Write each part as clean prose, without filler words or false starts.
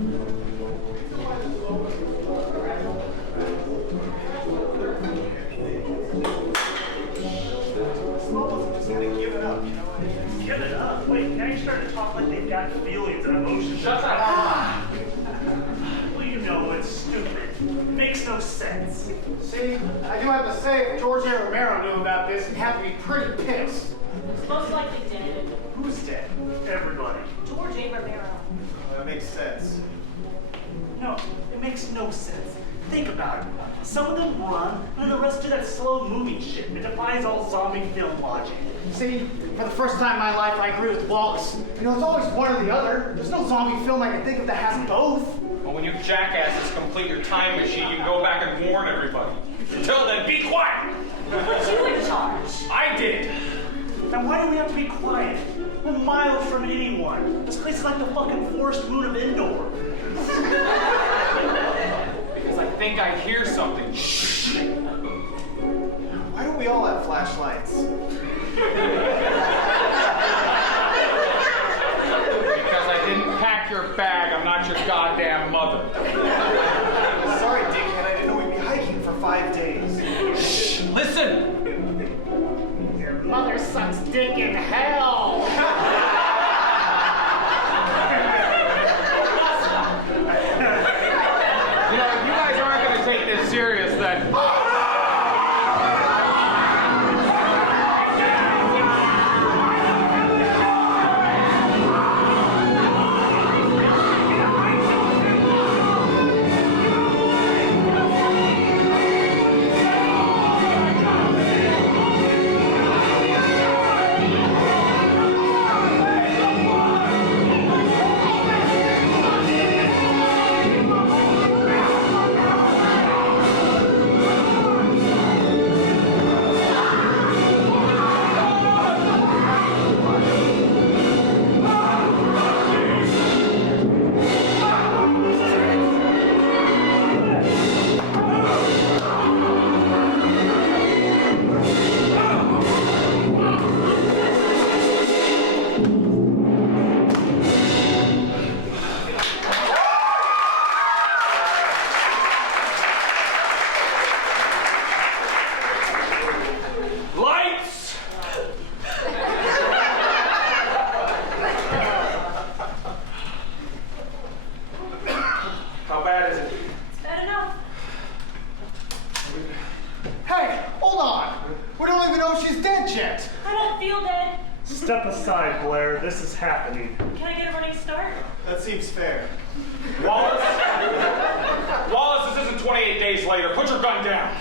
Give it up? Wait, now you're starting to talk like they've got feelings and emotions. Shut up! Well, you know it's stupid. It makes no sense. See, I do have to say, if George A. Romero knew about this, he'd have to be pretty pissed. He's most likely dead. Who's dead? Everybody. George A. Romero. That makes sense. No, it makes no sense. Think about it. Some of them run, and the rest do that slow moving shit. It defies all zombie film logic. See, for the first time in my life, I agree with Wallace. You know, it's always one or the other. There's no zombie film I can think of that has both. Well, when you jackasses complete your time machine, you can go back and warn everybody. Until then, be quiet! Put you in charge. I did! Now why do we have to be quiet? We're miles from anyone. This place is like the fucking forest moon of Endor. Because I think I hear something. Shh! Why don't we all have flashlights? Because I didn't pack your bag, I'm not your goddamn mother. Sorry, dickhead, I didn't know we'd be hiking for 5 days. Shh! Listen! Your mother sucks dick in hell! You know, if you guys aren't going to take this serious, then... How bad is it? It's bad enough. Hey, hold on! We don't even know if she's dead yet! I don't feel dead. Step aside, Blair. This is happening. Can I get a running start? That seems fair. Wallace? Wallace, this isn't 28 days later. Put your gun down.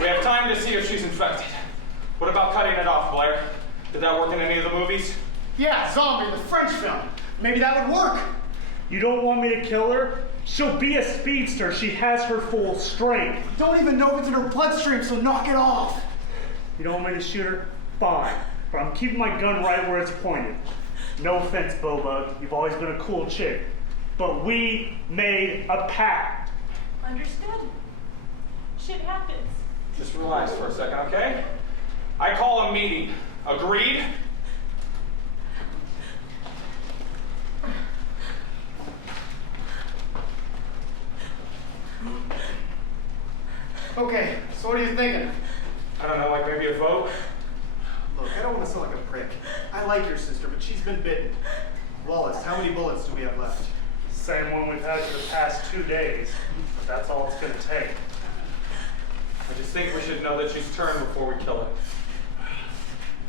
We have time to see if she's infected. What about cutting it off, Blair? Did that work in any of the movies? Yeah, Zombie, the French film. Maybe that would work. You don't want me to kill her? She'll be a speedster. She has her full strength. Don't even know if it's in her bloodstream, so knock it off. You don't want me to shoot her? Fine. But I'm keeping my gun right where it's pointed. No offense, Boba. You've always been a cool chick. But we made a pact. Understood. Shit happens. Just relax for a second, okay? I call a meeting. Agreed? Okay, so what are you thinking? I don't know, like maybe a vote? Look, I don't want to sound like a prick. I like your sister, but she's been bitten. Wallace, how many bullets do we have left? Same one we've had for the past 2 days. But that's all it's gonna take. I just think we should know that she's turned before we kill her.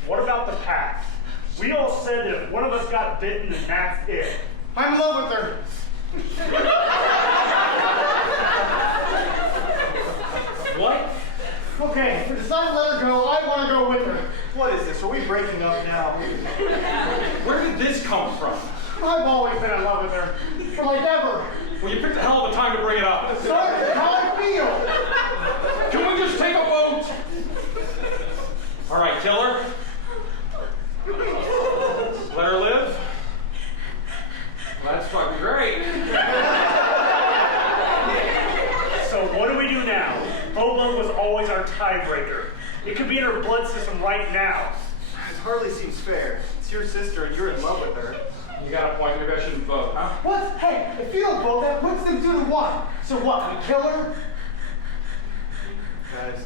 What about the pact? We all said that if one of us got bitten, then that's it. I'm in love with her. What? Okay, if we decide to let her go, I want to go with her. What is this? Are we breaking up now? Where did this come from? I've always been in love with her. For like ever. Well, you picked a hell of a time to bring it up. Sorry, that's how I feel. Can we just take a vote? All right, kill her. Let her live. Well, that's fucking great. So what do we do now? Boba was always our tiebreaker. It could be in her blood system right now. It hardly seems fair. It's your sister and you're in love with her. You got a point. Maybe I shouldn't vote, huh? What? Hey, if you don't vote, that puts them 2-1. So what, we kill her?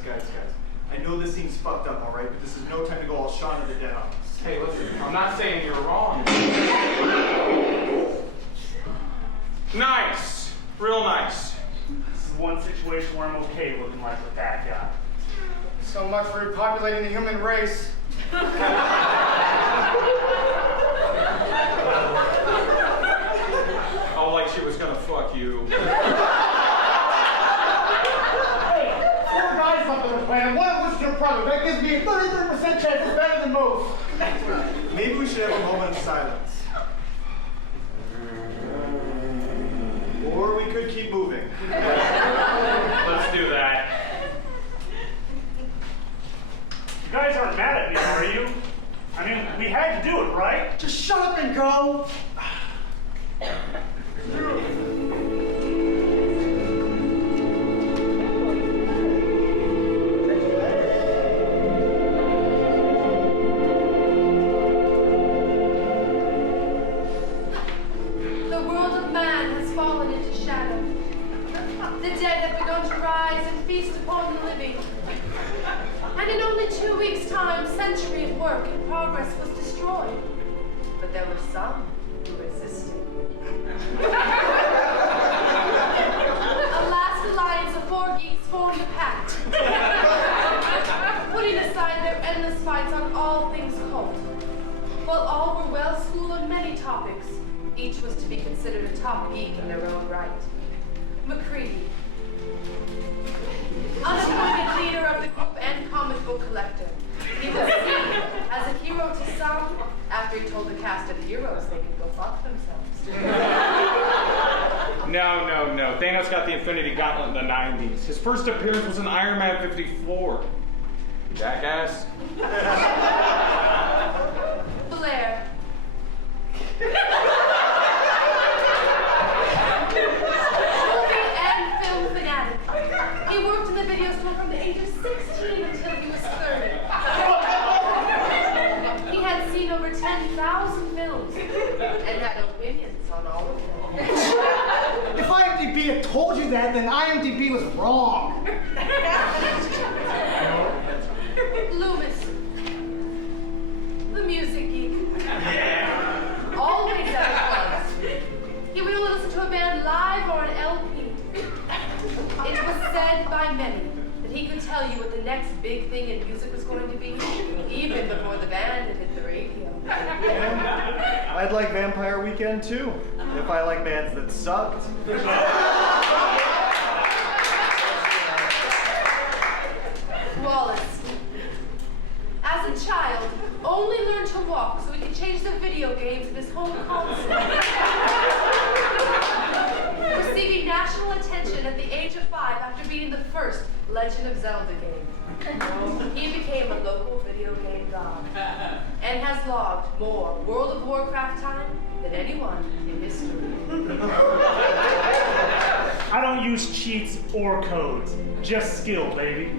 Guys. I know this seems fucked up, all right, but this is no time to go all Shaun of the Dead on us. Hey, listen, I'm not saying you're wrong. Nice. Real nice. This is one situation where I'm okay looking like the bad guy. So much for repopulating the human race. Oh, like she was gonna fuck you. Hey, 4 guys up on the planet, one of which is your brother. That gives me a 33% chance it's better than most. Maybe we should have a moment of silence. Or we could keep moving. Let's do that. You guys aren't mad at me, are you? I mean, we had to do it, right? Just shut up and go. The world of man has fallen into shadow. The dead have begun to rise and feast upon the living. And in only 2 weeks' time, century of work and progress was destroyed. But there were some who resisted. A last alliance of 4 geeks formed a pact. Putting aside their endless fights on all things cult. While all were well schooled on many topics, each was to be considered a top geek in their own right. McCready, unappointed leader of the group and comic book collector. He was seen as a hero to some after he told the cast of heroes they could go fuck themselves. No. Thanos got the Infinity Gauntlet in the 90s. His first appearance was in Iron Man 54. Jackass. Blair. Movie and film fanatic. He worked in the video store from the age of 16 until he was 30. He had seen over 10,000 films and had opinions on all of them. If IMDb had told you that, then IMDb was wrong. Loomis, the music geek. Always at his clubs. He would only listen to a band live or an LP. It was said by many that he could tell you what the next big thing in music was going to be, even before the band had hit the radio. I'd like Vampire Weekend too, if I like bands that sucked. Wallace. As a child, only learned to walk so he could change the video games in his home console. Receiving national attention at the age of 5 after beating the first Legend of Zelda game. He became a local video game god and has logged more World of Warcraft time than anyone in history. I don't use cheats or codes, just skill, baby.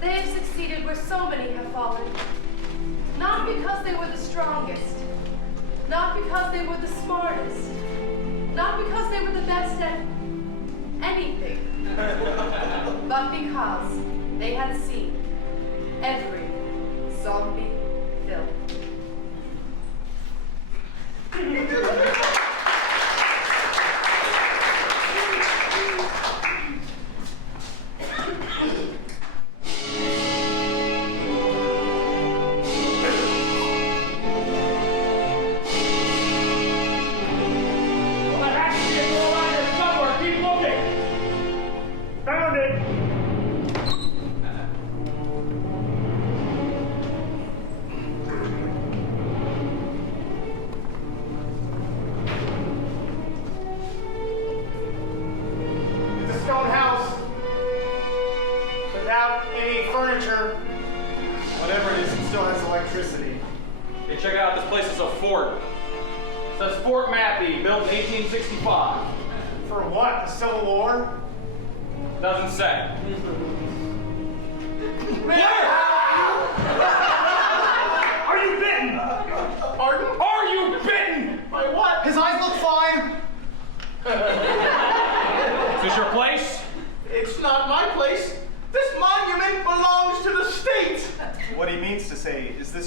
They have succeeded where so many have fallen. Not because they were the strongest, not because they were the smartest, not because they were the best at anything, but because they had seen every zombie film. Found it! It's a stone house without any furniture. Whatever it is, it still has electricity. Hey, check it out. This place is a fort. It says Fort Mappy, built in 1865. For what? The Civil War? Doesn't say. Are you bitten?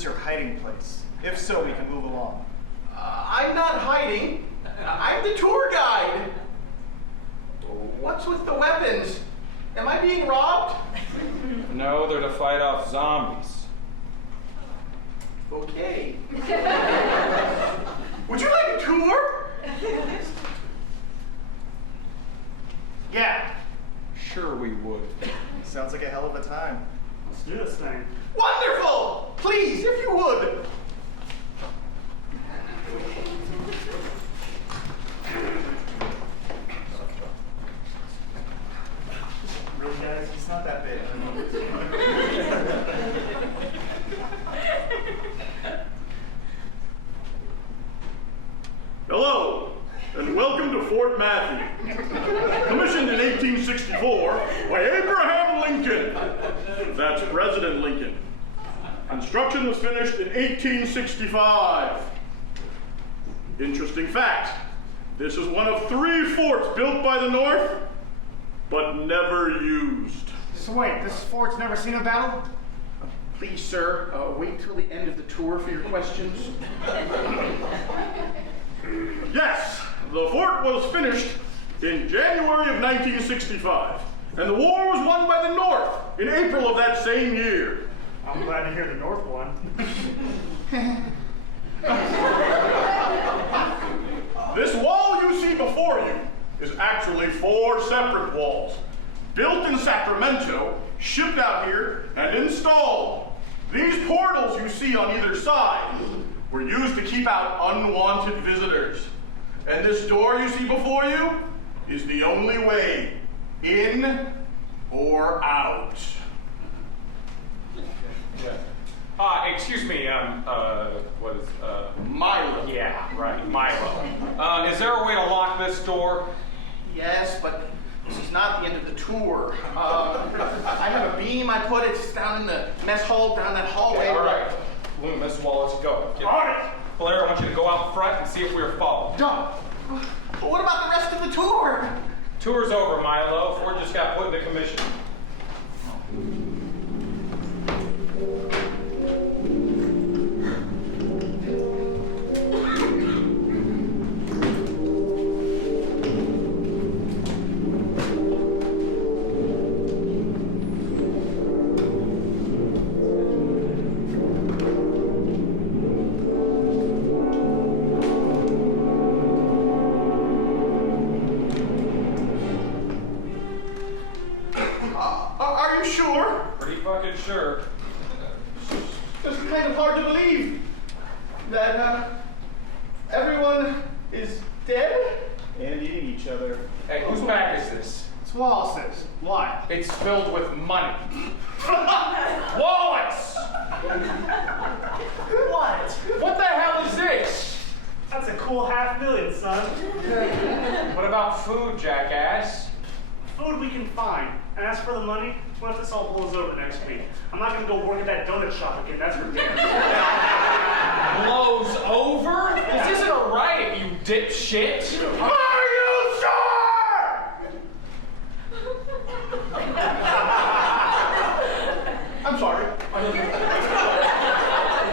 this your hiding place? If so, we can move along. I'm not hiding. I'm the tour guide. What's with the weapons? Am I being robbed? No, they're to fight off zombies. Okay. Would you like a tour? Yeah. Sure we would. Sounds like a hell of a time. Let's do this thing. Wonderful! Please, if you would. Really, guys? It's not that big. Hello, and welcome to Fort Matthew. Commissioned in 1864 by Abraham Lincoln. That's President Lincoln. Construction was finished in 1865. Interesting fact, this is one of 3 forts built by the North, but never used. So wait, this fort's never seen a battle? Please, sir, wait till the end of the tour for your questions. Yes, the fort was finished in January of 1965, and the war was won by the North in April of that same year. I'm glad to hear the North one. This wall you see before you is actually 4 separate walls, built in Sacramento, shipped out here, and installed. These portals you see on either side were used to keep out unwanted visitors. And this door you see before you is the only way in or out. Excuse me, what is, Milo. yeah, right, Milo. Is there a way to lock this door? Yes, but this is not the end of the tour. I have a beam I put. It's down in the mess hall, down that hallway. All right, Loomis, Wallace, go. All right. Blair, I want you to go out front and see if we are followed. Done. But what about the rest of the tour? Tour's over, Milo. Ford just got put into commission. Are you sure? Pretty fucking sure. It's kind of hard to believe that everyone is dead. And eating each other. Hey, whose bag is this? It's Wallace's. Why? It's filled with money. Wallace! What? What the hell is this? That's a cool $500,000, son. What about food, jackass? Food we can find. And as for the money, what if this all blows over next week? I'm not gonna go work at that donut shop again, that's for damn sure. Blows over? This isn't a riot, you dipshit. Are you sure? I'm sorry.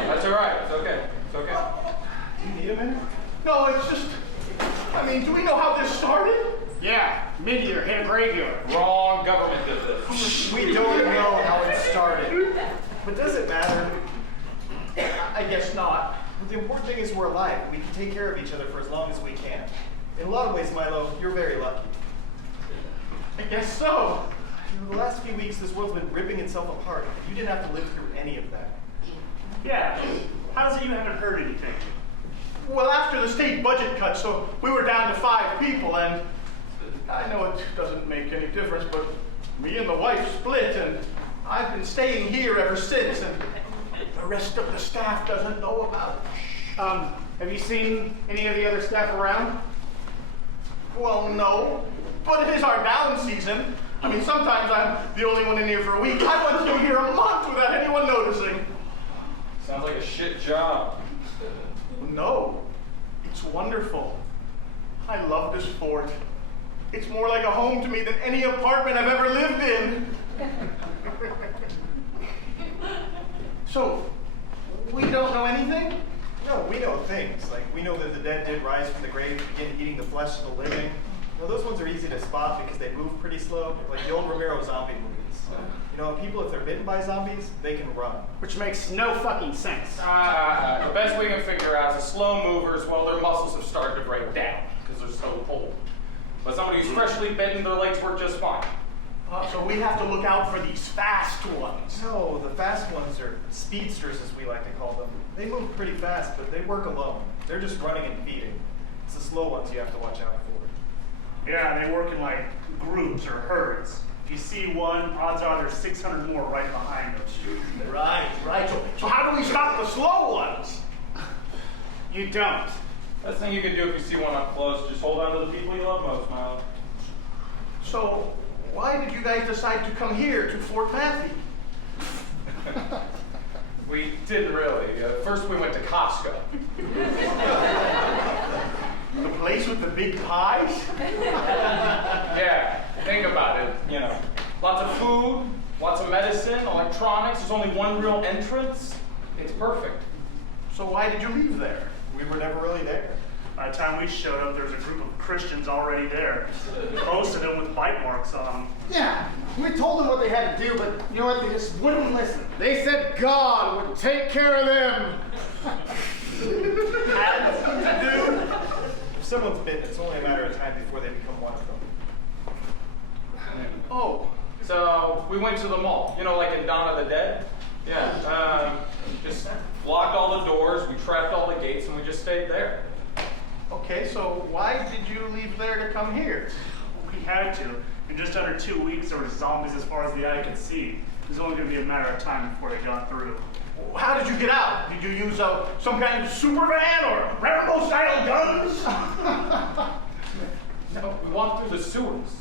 That's all right. It's okay. It's okay. Do you need a minute? No, it's just. I mean, do we know how this started? Yeah, mid-year, hit a graveyard. Wrong government did this. We don't know how it started. But does it matter? I guess not. But the important thing is we're alive. We can take care of each other for as long as we can. In a lot of ways, Milo, you're very lucky. I guess so. You know, the last few weeks, this world's been ripping itself apart. You didn't have to live through any of that. Yeah. How does it you haven't heard anything? Well, after the state budget cut, so we were down to 5 people, and I know it doesn't make any difference, but me and the wife split, and I've been staying here ever since, and the rest of the staff doesn't know about it. Have you seen any of the other staff around? Well, no, but it is our down season. I mean, sometimes I'm the only one in here for a week. I went through here a month without anyone noticing. Sounds like a shit job. No, it's wonderful. I love this fort. It's more like a home to me than any apartment I've ever lived in. So, we don't know anything? No, we know things. Like, we know that the dead did rise from the grave and begin eating the flesh of the living. You know, those ones are easy to spot because they move pretty slow, like the old Romero zombie movies. You know, people, if they're bitten by zombies, they can run. Which makes no fucking sense. The best we can figure out is the slow movers, well, their muscles have started to break down because they're so old. But somebody who's freshly bitten, their legs work just fine. So we have to look out for these fast ones. No, the fast ones are speedsters, as we like to call them. They move pretty fast, but they work alone. They're just running and feeding. It's the slow ones you have to watch out for. Yeah, they work in like groups or herds. If you see one, odds are there's 600 more right behind them. Right. So how do we stop the slow ones? You don't. Best thing you can do if you see one up close, just hold on to the people you love most, Milo. So why did you guys decide to come here to Fort Matthew? We didn't really. First we went to Costco. The place with the big pies? Yeah, think about it, you know. Lots of food, lots of medicine, electronics, there's only one real entrance. It's perfect. So why did you leave there? We were never really there. By the time we showed up, there was a group of Christians already there. Most of them with bite marks on them. Yeah, we told them what they had to do, but you know what? They just wouldn't listen. They said God would take care of them. And, dude, if someone's bitten, it's only a matter of time before they become one of them. Oh, So we went to the mall, you know, like in Dawn of the Dead. Yeah, just locked all the doors, we trapped all the gates, and we just stayed there. okay, so why did you leave there to come here? We had to. In just under 2 weeks, there were zombies as far as the eye could see. It was only going to be a matter of time before they got through. How did you get out? Did you use some kind of super van or Rambo-style guns? No, we walked through the sewers.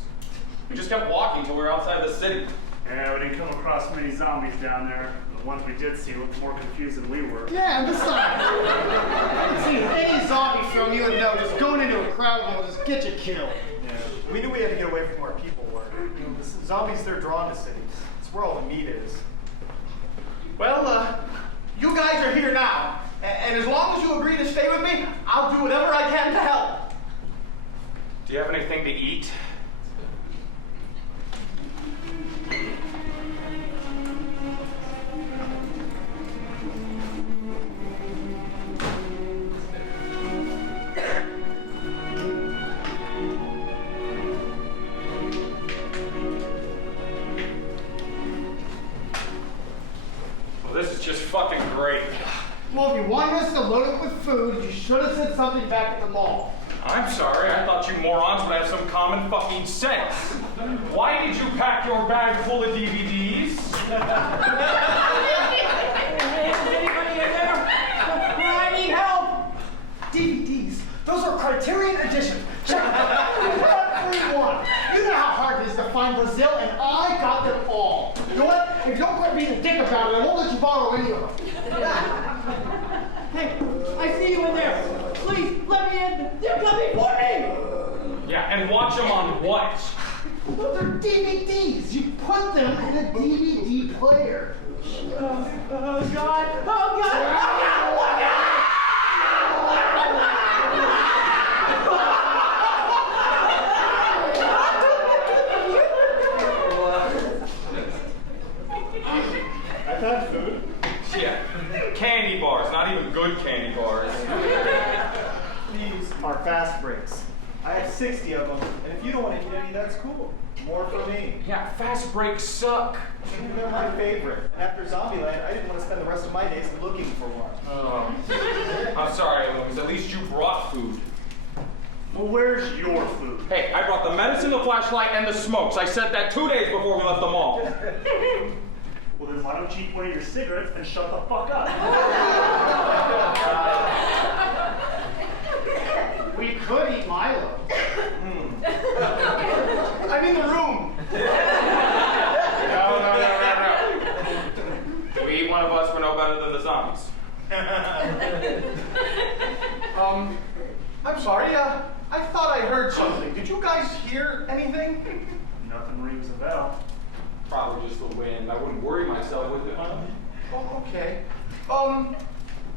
We just kept walking till we were outside the city. Yeah, we didn't come across many zombies down there. The ones we did see looked more confused than we were. Yeah, and besides, I haven't seen any zombie film you would know just going into a crowd will just get you killed. Yeah. We knew we had to get away from where people were. You know, the zombies, they're drawn to cities. It's where all the meat is. Well, you guys are here now, and as long as you agree to stay with me, I'll do whatever I can to help. Do you have anything to eat? This is just fucking great. Well, if you wanted us to load it with food, you should have said something back at the mall. I'm sorry, I thought you morons would have some common fucking sense. Why did you pack your bag full of DVDs? Is anybody in there? I need help! DVDs. Those are Criterion Edition. Check it out. Everyone. You know how hard it is to find Brazil, and I got them all. You know what? If you don't quit being a dick about it, I won't let you borrow any of them. Hey, I see you in there. Please, let me in. They're coming for me. Yeah, and watch them on what? Those are DVDs. You put them in a DVD player. Oh, God. Oh, God. Oh, God. Look out! I've had food. Yeah, candy bars, not even good candy bars. These are fast breaks. I have 60 of them, and if you don't want to eat any, that's cool. More for me. Yeah, fast breaks suck. They're my favorite. And after Zombieland, I didn't want to spend the rest of my days looking for one. Oh. I'm sorry, Louise. At least you brought food. Well, where's your food? Hey, I brought the medicine, the flashlight, and the smokes. I said that 2 days before we left the mall. Well, then why don't you eat one of your cigarettes and shut the fuck up? We could eat Milo. I'm in the room. No. Do we eat one of us, we're no better than the zombies. I'm sorry, I thought I heard something. Did you guys hear anything? Nothing rings a bell. Probably just the wind. I wouldn't worry myself with it. Oh, okay.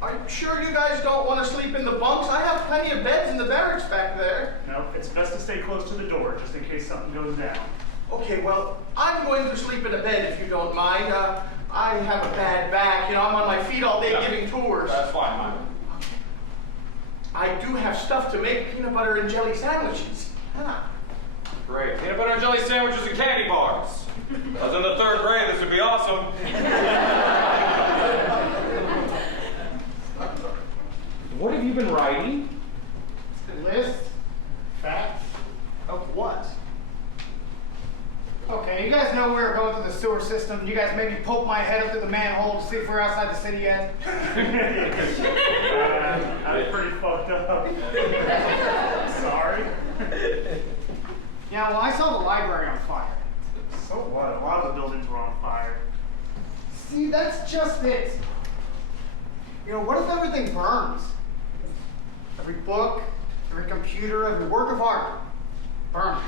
Are you sure you guys don't want to sleep in the bunks? I have plenty of beds in the barracks back there. No, it's best to stay close to the door, just in case something goes down. Okay, well, I'm going to sleep in a bed if you don't mind. I have a bad back. You know, I'm on my feet all day giving tours. That's fine, Mike. I do have stuff to make peanut butter and jelly sandwiches. Huh. Great. Peanut butter and jelly sandwiches and candy bars. I was in the 3rd grade. This would be awesome. What have you been writing? List? Facts? Of what? Okay, you guys know we were going through the sewer system. You guys maybe poke my head up through the manhole to see if we're outside the city yet. That's pretty fucked up. Sorry. Yeah, well, I saw the library on fire. So what? A lot of the buildings were on fire. See, that's just it. You know, what if everything burns? Every book, every computer, every work of art burned.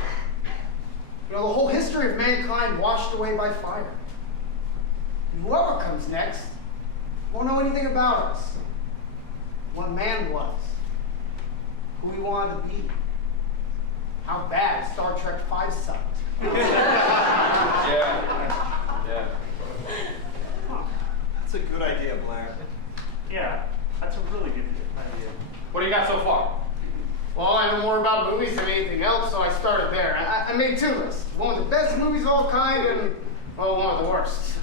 You know, the whole history of mankind washed away by fire. And whoever comes next won't know anything about us. What man was, who he wanted to be, how bad Star Trek V sucked. Yeah. That's a good idea, Blair. Yeah, that's a really good idea. What do you got so far? Well, I know more about movies than anything else, so I started there. I made 2 lists. One of the best movies of all kind, and, well, one of the worst.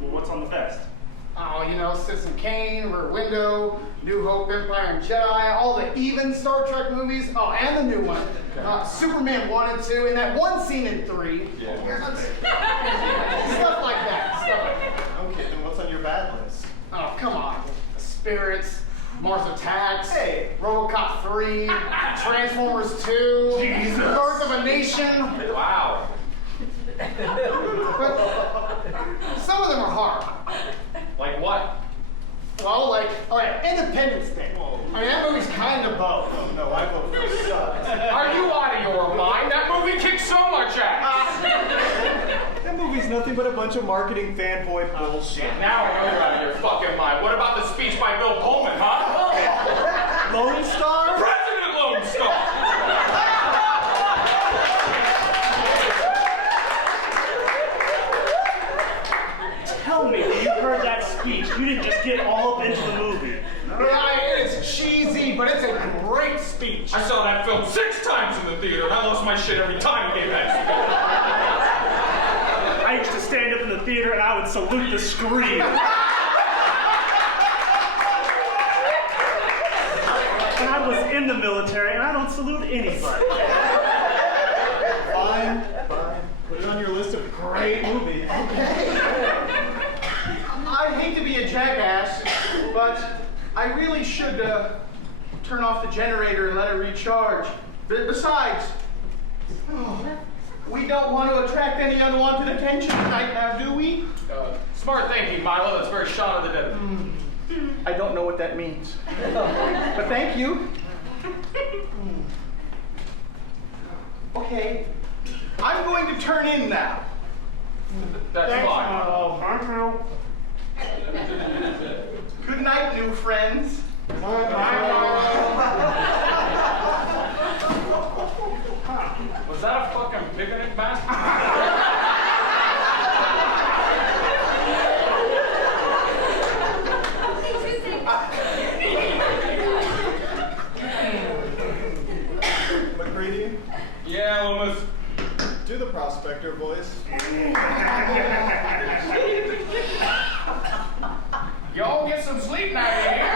Well, what's on the best? Oh, you know, Citizen Kane, Rear Window, New Hope, Empire and Jedi, all the even Star Trek movies. Oh, and the new one, Superman 1 and 2, and that one scene in 3. Yeah. Stuff like that. Okay, then what's on your bad list? Oh, come on. The Spirits, Mars Attacks, Hey. RoboCop 3, Transformers 2, Jesus. Birth of a Nation. Wow. But some of them are hard. Like what? Well, like, all right, Independence Day. Whoa. I mean, that movie's kind of both. Oh no, I vote for sucks. Are you out of your mind? That movie kicked so much ass. That movie's nothing but a bunch of marketing fanboy bullshit. Now I know you're out of your fucking mind. What about the speech by Bill Pullman, huh? Lone Star? President Lone Star! Tell me, when you heard that speech, you didn't just get all up into the movie. Yeah, it's cheesy, but it's a great speech. I saw that film 6 times in the theater, and I lost my shit every time he gave that speech. I used to stand up in the theater and I would salute the screen. And I was in the military and I don't salute anybody. Fine. Put it on your list of great movies. I hate to be a jackass, but I really should turn off the generator and let it recharge. Besides, we don't want to attract any unwanted attention right now, do we? Smart thinking, Milo. That's very Shaun of the Dead. I don't know what that means. But thank you. Okay, I'm going to turn in now. That's Thanks, fine. Milo. Thank you. Good night, new friends. Was that a fucking picnic basket? McCready, Yeah, Loomis. do the prospector voice. Y'all get some sleep now, here.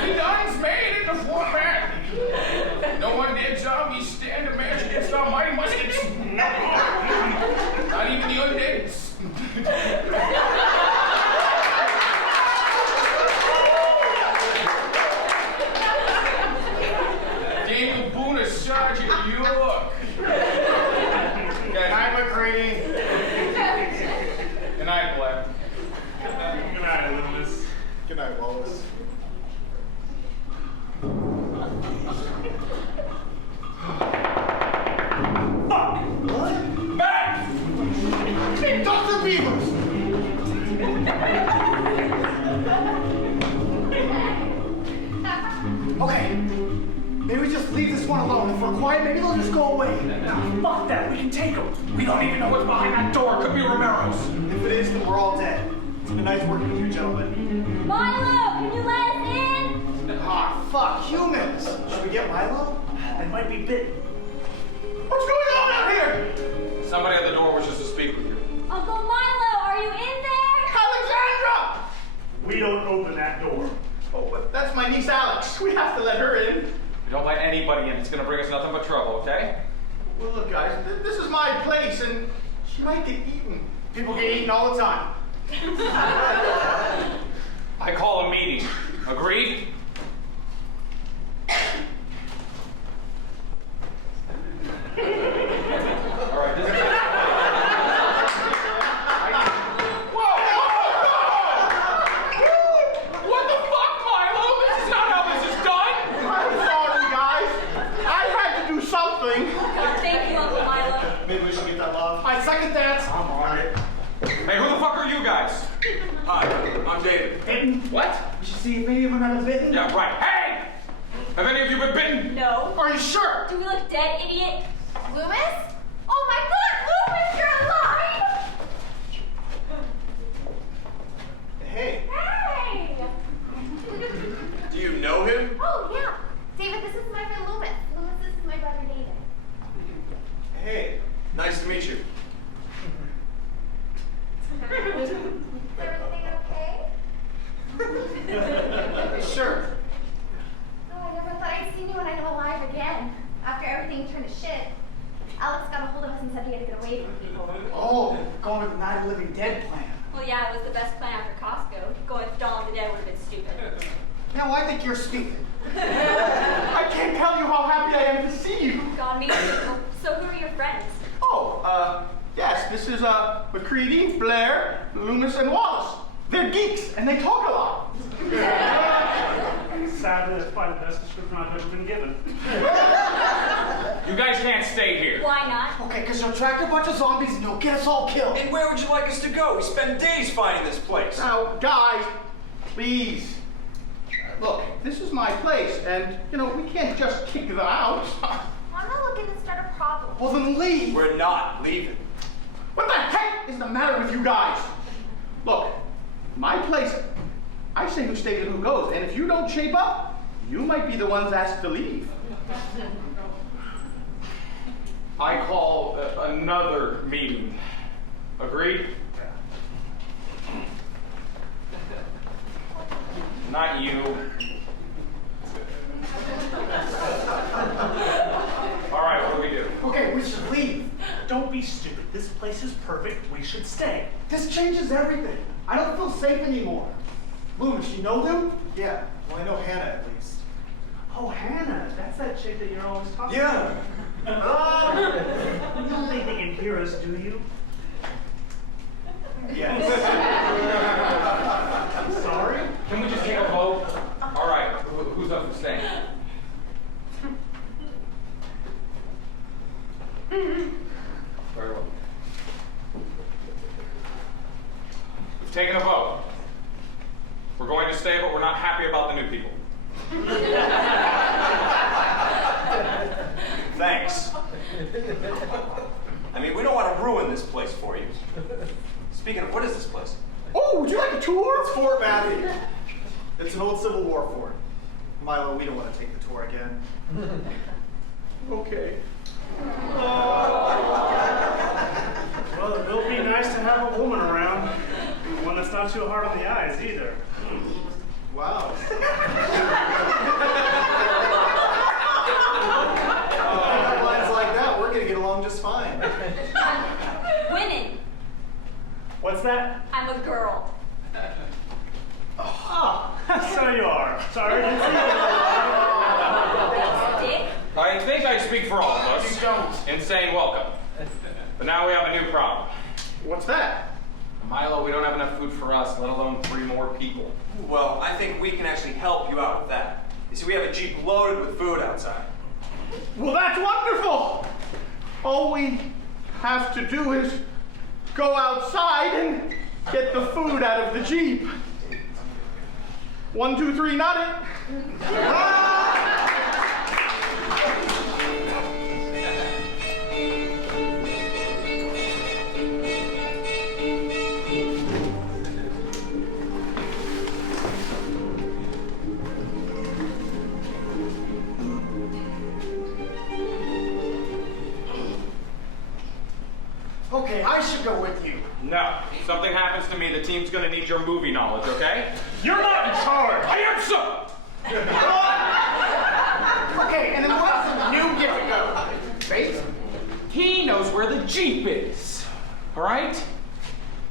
The guns made in the format. No undead zombies stand a match against almighty muskets. Not even the undeads. Daniel Boone is Sergeant York. Good night, McCready. Good night, Blair. Good night, Loomis. Good night, Wallace. just leave this one alone. If we're quiet, maybe they'll just go away. Fuck that, we can take them. We don't even know what's behind that door. Could be Romero's. If it is, then we're all dead. It's been nice working with you, gentlemen. Milo, can you let us in? Ah, fuck, humans. Should we get Milo? They might be bitten. What's going on out here? Somebody at the door wishes to speak with you. Uncle Milo, are you in there? Alexandra! We don't open that door. Oh, but that's my niece Alex. We have to let her in. We don't let anybody in. It's gonna bring us nothing but trouble, okay? Well, look, guys, this is my place, and she might get eaten. People get eaten all the time. I call a meeting. Agreed? All right, this is... What the fuck, Milo? This is not how this is done! I'm sorry, guys. I had to do something. Thank you, Uncle Milo. Maybe we should get that off. I second that. I'm on it. Hey, who the fuck are you guys? Hi, I'm David. Bitten. What? We should see if any of them have been bitten. Yeah, right. Hey! Have any of you been bitten? No. Are you sure? Do we look dead, idiot? Loomis? Oh my god, Loomis, you're alive! Hey. Hey! Do you know him? Oh, yeah. David, this is my friend Loomis. Loomis, this is my brother David. Hey. Nice to meet you. Is everything okay? Sure. Oh, I never thought I'd see you when I'm alive again. After everything turned to shit. Alex got a hold of us and said we had to get away from people. Oh, going with the Night of the Living Dead plan. Well, yeah, it was the best plan after Costco. Going with Dawn of the Dead would have been stupid. No, I think you're stupid. I can't tell you how happy I am to see you. God, me too. So who are your friends? Oh, yes, this is, McCready, Blair, Loomis, and Wallace. They're geeks, and they talk a lot. Sadly, that's probably the best description I've ever been given. You guys can't stay here. Why not? Okay, because you'll attract a bunch of zombies and you'll get us all killed. And where would you like us to go? We spent days finding this place. Now, guys, please. Look, this is my place, and, we can't just kick them out. I'm not looking to start a problem. Well, then leave. We're not leaving. What the heck is the matter with you guys? Look, my place, I say who stays and who goes, and if you don't shape up, you might be the ones asked to leave. I call another meeting. Agreed? Not you. All right, what do we do? Okay, we should leave. Don't be stupid. This place is perfect. We should stay. This changes everything. I don't feel safe anymore. Loomis, you know them? Yeah. Well, I know Hannah at least. Oh, Hannah. That's that chick that you're always talking Yeah. about. You don't think they can hear us, do you? Yes. I'm sorry? Can we just take a vote? All right, who's up for staying? Very well. We've taken a vote. We're going to stay, but we're not happy about the new people. Thanks. I mean, we don't want to ruin this place for you. Speaking of, what is this place? Oh, would you like a tour? It's Fort Matthew. It's an old Civil War fort. Milo, we don't want to take the tour again. Okay. Well, it will be nice to have a woman around. One that's not too hard on the eyes, either. Wow. Lines like that, we're going to get along just fine. Winning. What's that? I'm a girl. Oh, so you are. Sorry, I didn't see you. Dick. I think I speak for all of us in saying welcome. But now we have a new problem. What's that? Milo, we don't have enough food for us, let alone 3 more people. Well, I think we can actually help you out with that. You see, we have a Jeep loaded with food outside. Well, that's wonderful. All we have to do is go outside and get the food out of the Jeep. 1, 2, 3, not it. Okay, I should go with you. No. If something happens to me, the team's gonna need your movie knowledge, okay? You're not in charge. I am so! Okay, and then what else does you get to go? Base? He knows where the Jeep is. All right?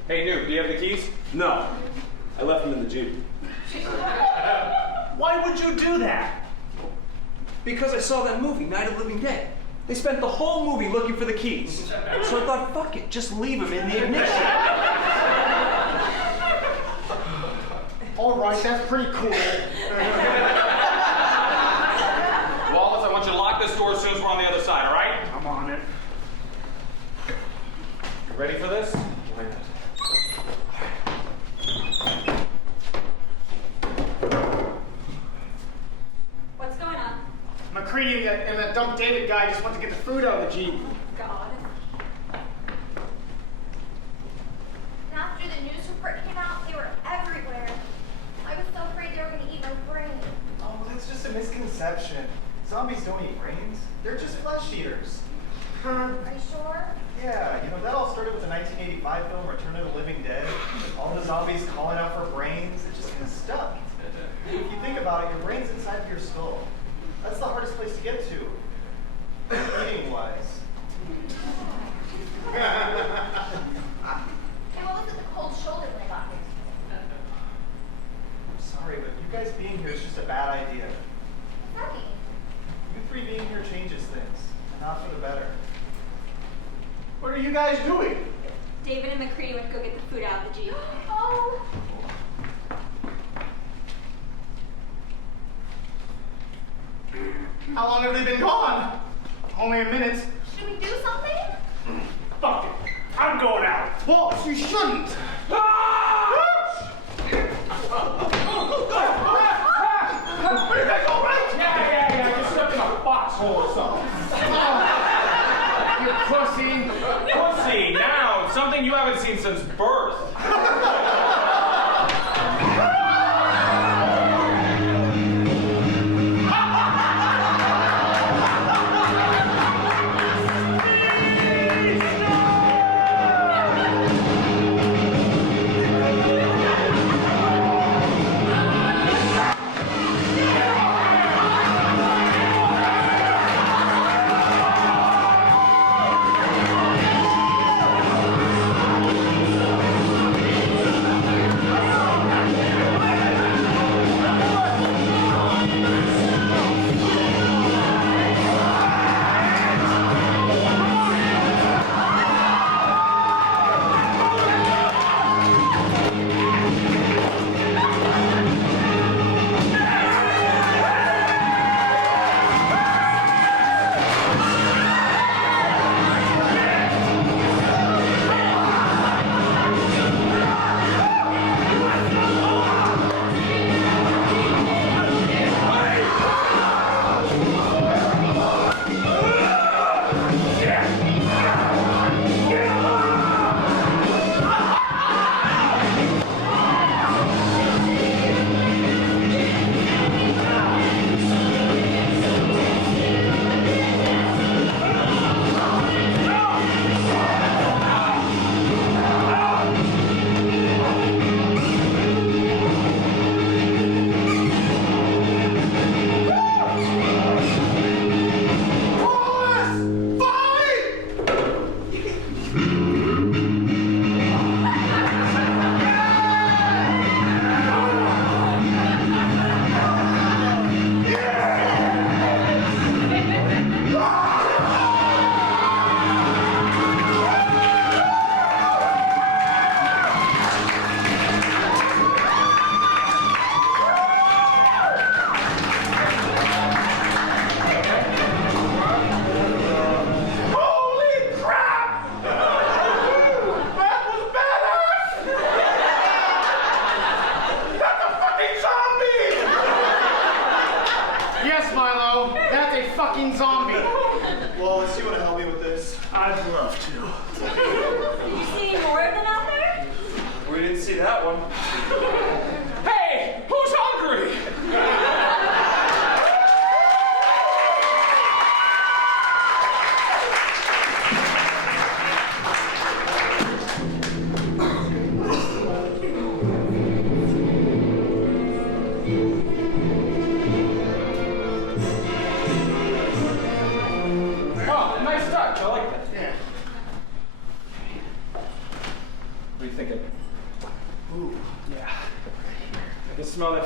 Hey, Noob, do you have the keys? No. I left them in the Jeep. Why would you do that? Because I saw that movie, Night of the Living Dead. They spent the whole movie looking for the keys. So I thought, fuck it, just leave them in the ignition. All right, that's pretty cool. Wallace, I want you to lock this door as soon as we're on the other side, all right? I'm on it. You ready for this? What's going on? McCready and the Dump David guy just went to get the food out of the Jeep. God. And after the news report came out, they were everywhere. I was so afraid they were going to eat my brain. Oh, that's just a misconception. Zombies don't eat brains. They're just flesh eaters. Are you sure? Yeah, you know, that all started with the 1985 film Return of the Living Dead. All the zombies calling out for brains. It just kind of stuck. If you think about it, your brain's inside of your skull. That's the hardest place to get to, eating-wise. And what was it the cold shoulder when I got here? I'm sorry, but you guys being here is just a bad idea. What's that mean? You three being here changes things, and not for the better. What are you guys doing? David and McCready went to go get the food out of the Jeep. Oh, How long have they been gone? Only a minute. should we do something? Fuck it. I'm going out. Boss, you shouldn't. Are you guys all right? Yeah. I just stuck in a foxhole or something. You pussy. Pussy, now, something you haven't seen since birth. fucking zombie. Wallace, you want to help me with this? I'd love to. Did you see any more of them out there? We didn't see that one. Hey, who's hungry?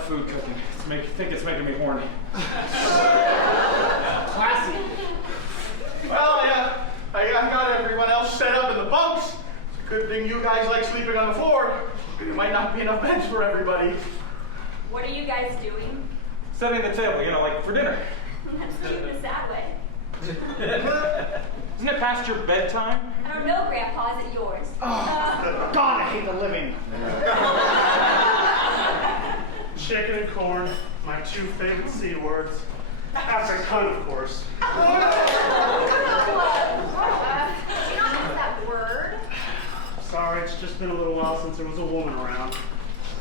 food cooking. I think it's making me horny. Classy. Well, yeah, I got everyone else set up in the bunks. It's a good thing you guys like sleeping on the floor. There might not be enough beds for everybody. What are you guys doing? Setting the table, you know, like for dinner. That's cute in a sad way. Isn't it past your bedtime? I don't know, Grandpa. Is it yours? God, I hate the living. Chicken and corn, my two favorite C words. After cunt, of course. Do you not use that word? Sorry, it's just been a little while since there was a woman around.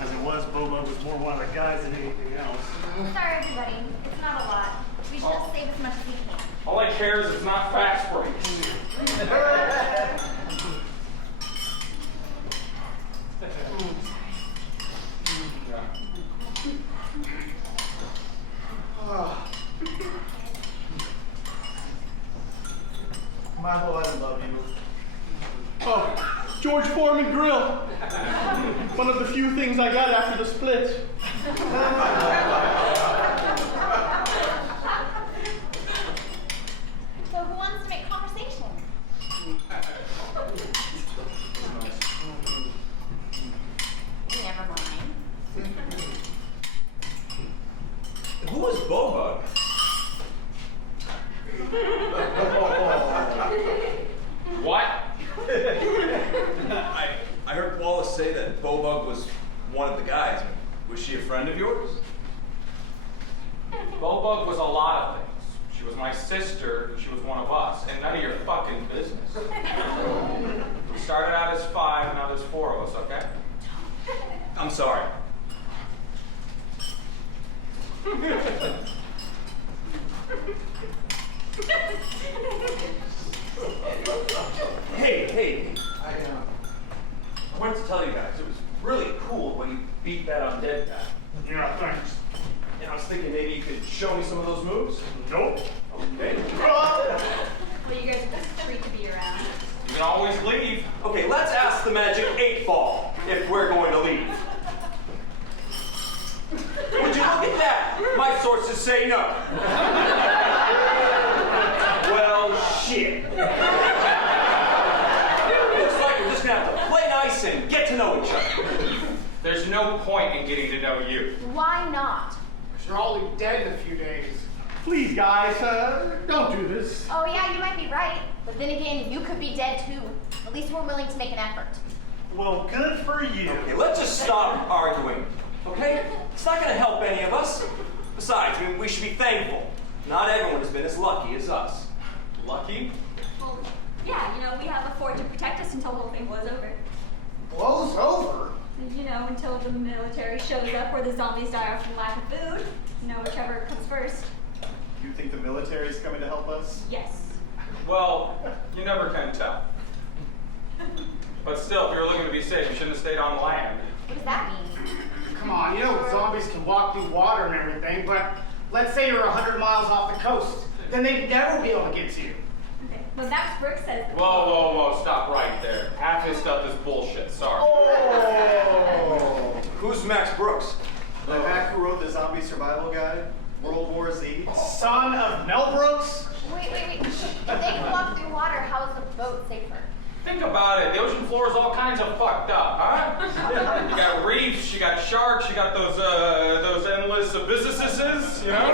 As it was, Bobo was more one of the guys than anything else. Sorry, everybody. It's not a lot. We should just save as much as we can. All I care is it's not fast breaks. Michael, I love you. Oh, George Foreman Grill. One of the few things I got after the split. So who wants to make conversation? Never mind. Who was Bobo? What? I heard Wallace say that Bobug was one of the guys. Was she a friend of yours? Bobug was a lot of things. She was my sister, she was one of us, and none of your fucking business. We started out as 5, and now there's 4 of us, okay? I'm sorry. Hey, I wanted to tell you guys, it was really cool when you beat that undead guy. Yeah, thanks. And I was thinking maybe you could show me some of those moves. Nope. Okay. Well, you guys are just a treat to be around. You can always leave. Okay, let's ask the magic 8-ball if we're going to leave. Would you look at that? My sources say no. Well, shit. Looks like we're just gonna have to play nice and get to know each other. There's no point in getting to know you. Why not? You're all dead in a few days. Please, guys, don't do this. Oh yeah, you might be right. But then again, you could be dead too. At least we're willing to make an effort. Well, good for you. Okay, let's just stop arguing, okay? It's not gonna help any of us. Besides, we should be thankful. Not everyone has been as lucky as us. Lucky? Well, yeah, you know, we have a fort to protect us until the whole thing blows over. Blows over? You know, until the military shows up or the zombies die off from lack of food. You know, whichever comes first. You think the military's coming to help us? Yes. Well, you never can tell. But still, if you were looking to be safe, you shouldn't have stayed on land. What does that mean? Come on, you know zombies can walk through water and everything, but let's say you're 100 miles off the coast. Then they'd never be able to get to you. Okay. But Max Brooks says. Whoa, stop right there. Half his stuff is bullshit, sorry. Oh! Who's Max Brooks? The guy who wrote the Zombie Survival Guide, World War Z. Son of Mel Brooks? Wait. If they can walk through water, how is the boat safer? Think about it. The ocean floor is all kinds of fucked up, huh? You got reefs, you got sharks, you got those endless abysses, you know?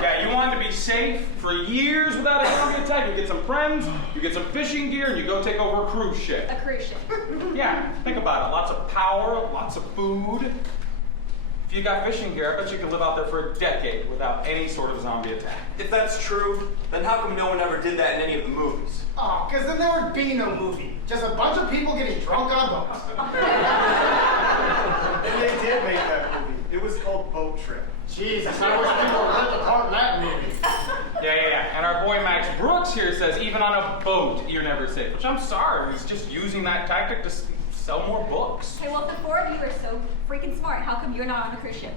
Yeah, you want to be safe for years without a zombie attack. You get some friends, you get some fishing gear, and you go take over a cruise ship. A cruise ship. Yeah, think about it. Lots of power, lots of food. If you got fishing gear, I bet you could live out there for a decade without any sort of zombie attack. If that's true, then how come no one ever did that in any of the movies? Oh, because then there would be no movie. Just a bunch of people getting drunk on boats. And they did make that movie. It was called Boat Trip. Jesus, I wish people ripped apart that movie. Yeah. And our boy Max Brooks here says even on a boat, you're never safe. Which I'm sorry, he's just using that tactic to sell more books. Hey, well, if the 4 of you are so freaking smart, how come you're not on a cruise ship?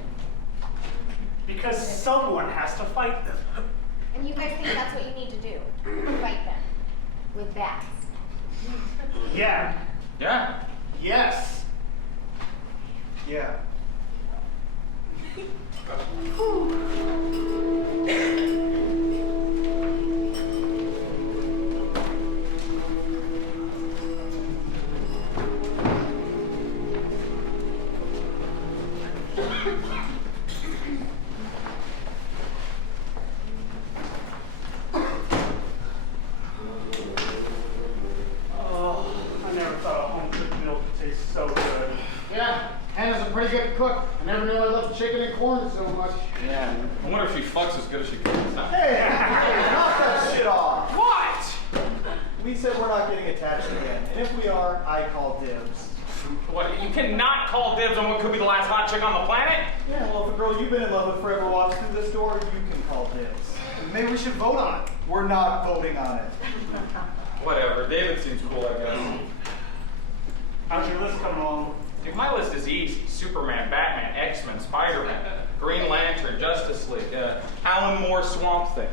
Because someone has to fight them. And you guys think that's what you need to do? Fight them. With bats. Yeah. Yeah. Yes. Yeah. Oh, I never thought a home-cooked meal could taste so good. Yeah, Hannah's a pretty good cook. I never knew I loved chicken and corn so much. Yeah. I wonder if she fucks as good as she cooks. Hey, knock that shit off. What? We said we're not getting attached again, and if we are, I call dibs. What? You cannot call dibs on what could be the last hot chick on the planet? Yeah, well, if a girl you've been in love with forever walks through this door, you can call dibs. Maybe we should vote on it. We're not voting on it. Whatever. David seems cool, I guess. How's your list coming along? Dude, my list is easy. Superman, Batman, X-Men, Spider-Man, Green Lantern, Justice League, Alan Moore Swamp Thing.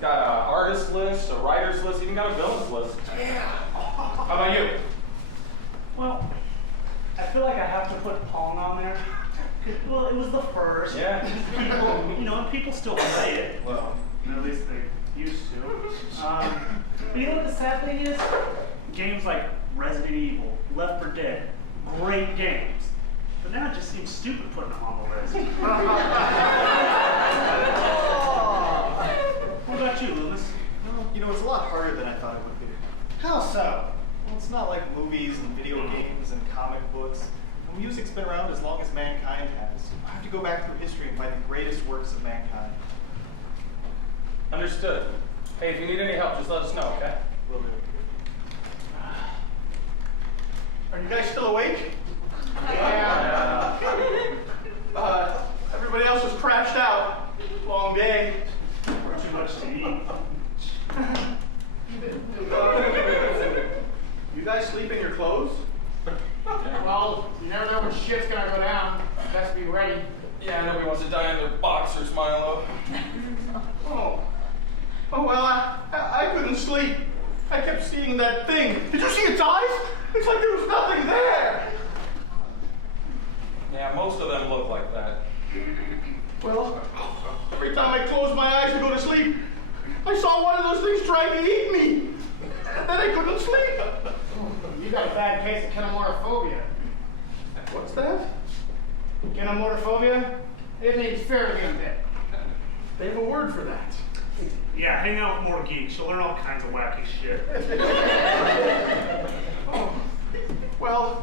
Got an artist list, a writer's list, even got a villain's list. Yeah. How about you? Well, I feel like I have to put Pong on there. Well, it was the first. Yeah. People, people still play it. Well, At least they used to. But you know what the sad thing is? Games like Resident Evil, Left 4 Dead, great games. But now it just seems stupid putting them on the list. What about you, Loomis? You know, it's a lot harder than I thought it would be. How so? Well, it's not like movies and video games and comic books. Well, music's been around as long as mankind has. I have to go back through history and find the greatest works of mankind. understood. Hey, if you need any help, just let us know, okay? Will do. Are you guys still awake? Yeah. Everybody else has crashed out. Long day. Or too much to eat. You guys sleep in your clothes? Well, you never know when shit's gonna go down. Best be ready. Yeah, nobody wants to die in their boxers, Milo. Oh, well, I couldn't sleep. I kept seeing that thing. Did you see its eyes? It's like there was nothing there. Yeah, most of them look like that. Well, every time I closed my eyes to go to sleep, I saw one of those things trying to eat me. And then I couldn't sleep. You got a bad case of kinematophobia. What's that? Kinematophobia? It means fear of being dead. They have a word for that. Yeah, hang out with more geeks. You'll learn all kinds of wacky shit. Well,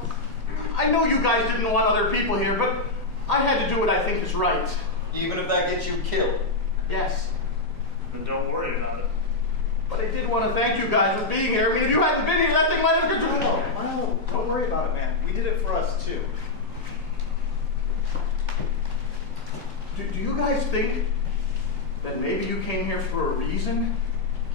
I know you guys didn't want other people here, but I had to do what I think is right. Even if that gets you killed. Yes. Then don't worry about it. But I did want to thank you guys for being here. I mean, if you hadn't been here, that thing might have been... Wow, don't worry about it, man. We did it for us, too. Do you guys think that maybe you came here for a reason?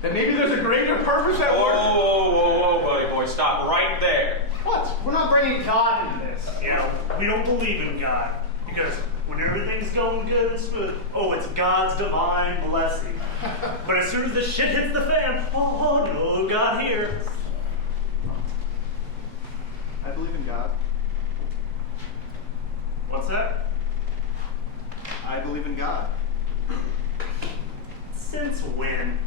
That maybe there's a greater purpose at work? Whoa, buddy boy, stop right there. What? We're not bringing God into this. You know, we don't believe in God. Because when everything's going good and smooth, oh, it's God's divine blessing. But as soon as the shit hits the fan, oh no, God here. I believe in God. What's that? I believe in God. Since when?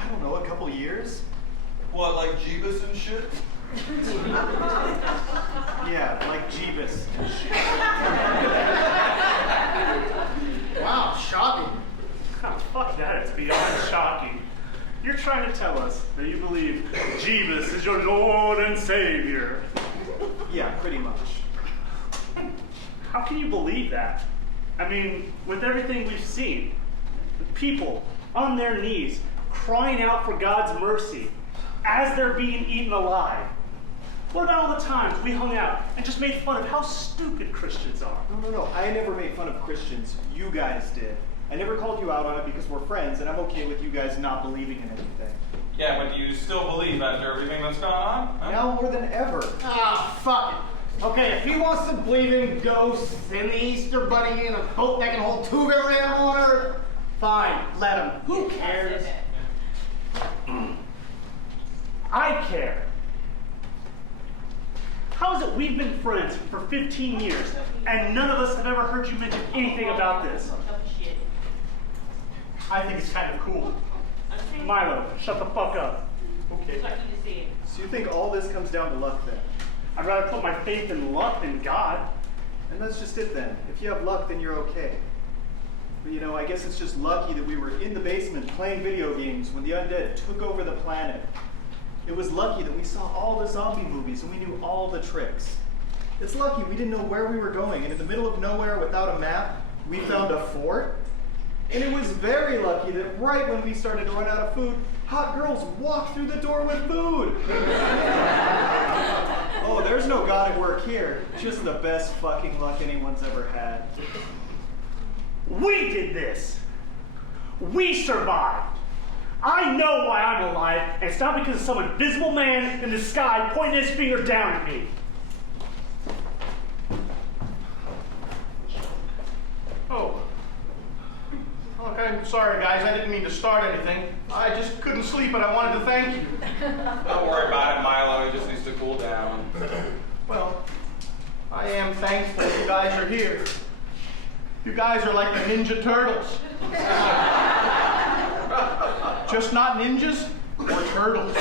I don't know, a couple years? What, like Jeebus and shit? Yeah, like Jeebus. Wow, shocking. Oh, fuck that, it's beyond shocking. You're trying to tell us that you believe Jeebus is your Lord and Savior. Yeah, pretty much. How can you believe that? I mean, with everything we've seen, the people on their knees crying out for God's mercy as they're being eaten alive. What about all the times we hung out and just made fun of how stupid Christians are? No. I never made fun of Christians. You guys did. I never called you out on it because we're friends, and I'm okay with you guys not believing in anything. Yeah, but do you still believe after everything that's gone on? Huh? Now more than ever. Ah, fuck it. Okay, if he wants to believe in ghosts and the Easter Bunny and a boat that can hold 2 billion animals on Earth, fine, let him. Who cares? I care. How is it we've been friends for 15 years and none of us have ever heard you mention anything about this? I think it's kind of cool. Milo, shut the fuck up. Okay. So you think all this comes down to luck then? I'd rather put my faith in luck than God. And that's just it then. If you have luck, then you're okay. But you know, I guess it's just lucky that we were in the basement playing video games when the undead took over the planet. It was lucky that we saw all the zombie movies and we knew all the tricks. It's lucky we didn't know where we were going, and in the middle of nowhere without a map, we found a fort. And it was very lucky that right when we started to run out of food, hot girls walked through the door with food. Oh, there's no God at work here. Just the best fucking luck anyone's ever had. We did this. We survived. I know why I'm alive, and it's not because of some invisible man in the sky pointing his finger down at me. Oh. Look, I'm sorry, guys. I didn't mean to start anything. I just couldn't sleep, and I wanted to thank you. Don't worry about it, Milo. He just needs to cool down. Well, I am thankful you guys are here. You guys are like the Ninja Turtles. Just not ninjas or turtles.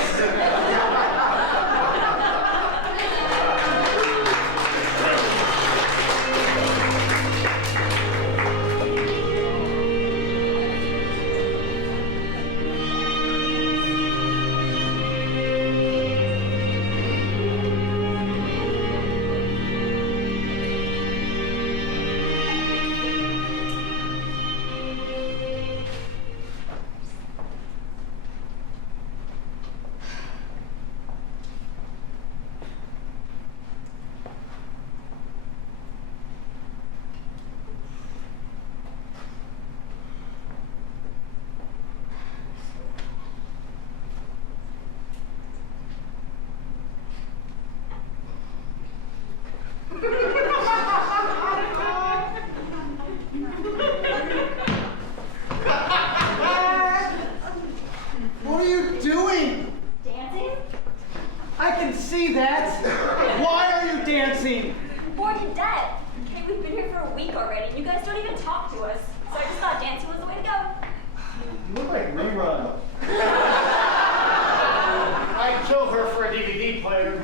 What are you doing? Dancing? I can see that. Why are you dancing? I'm bored to death. Okay, we've been here for a week already, and you guys don't even talk to us. So I just thought dancing was the way to go. You look like Rerun. I'd kill her for a DVD player.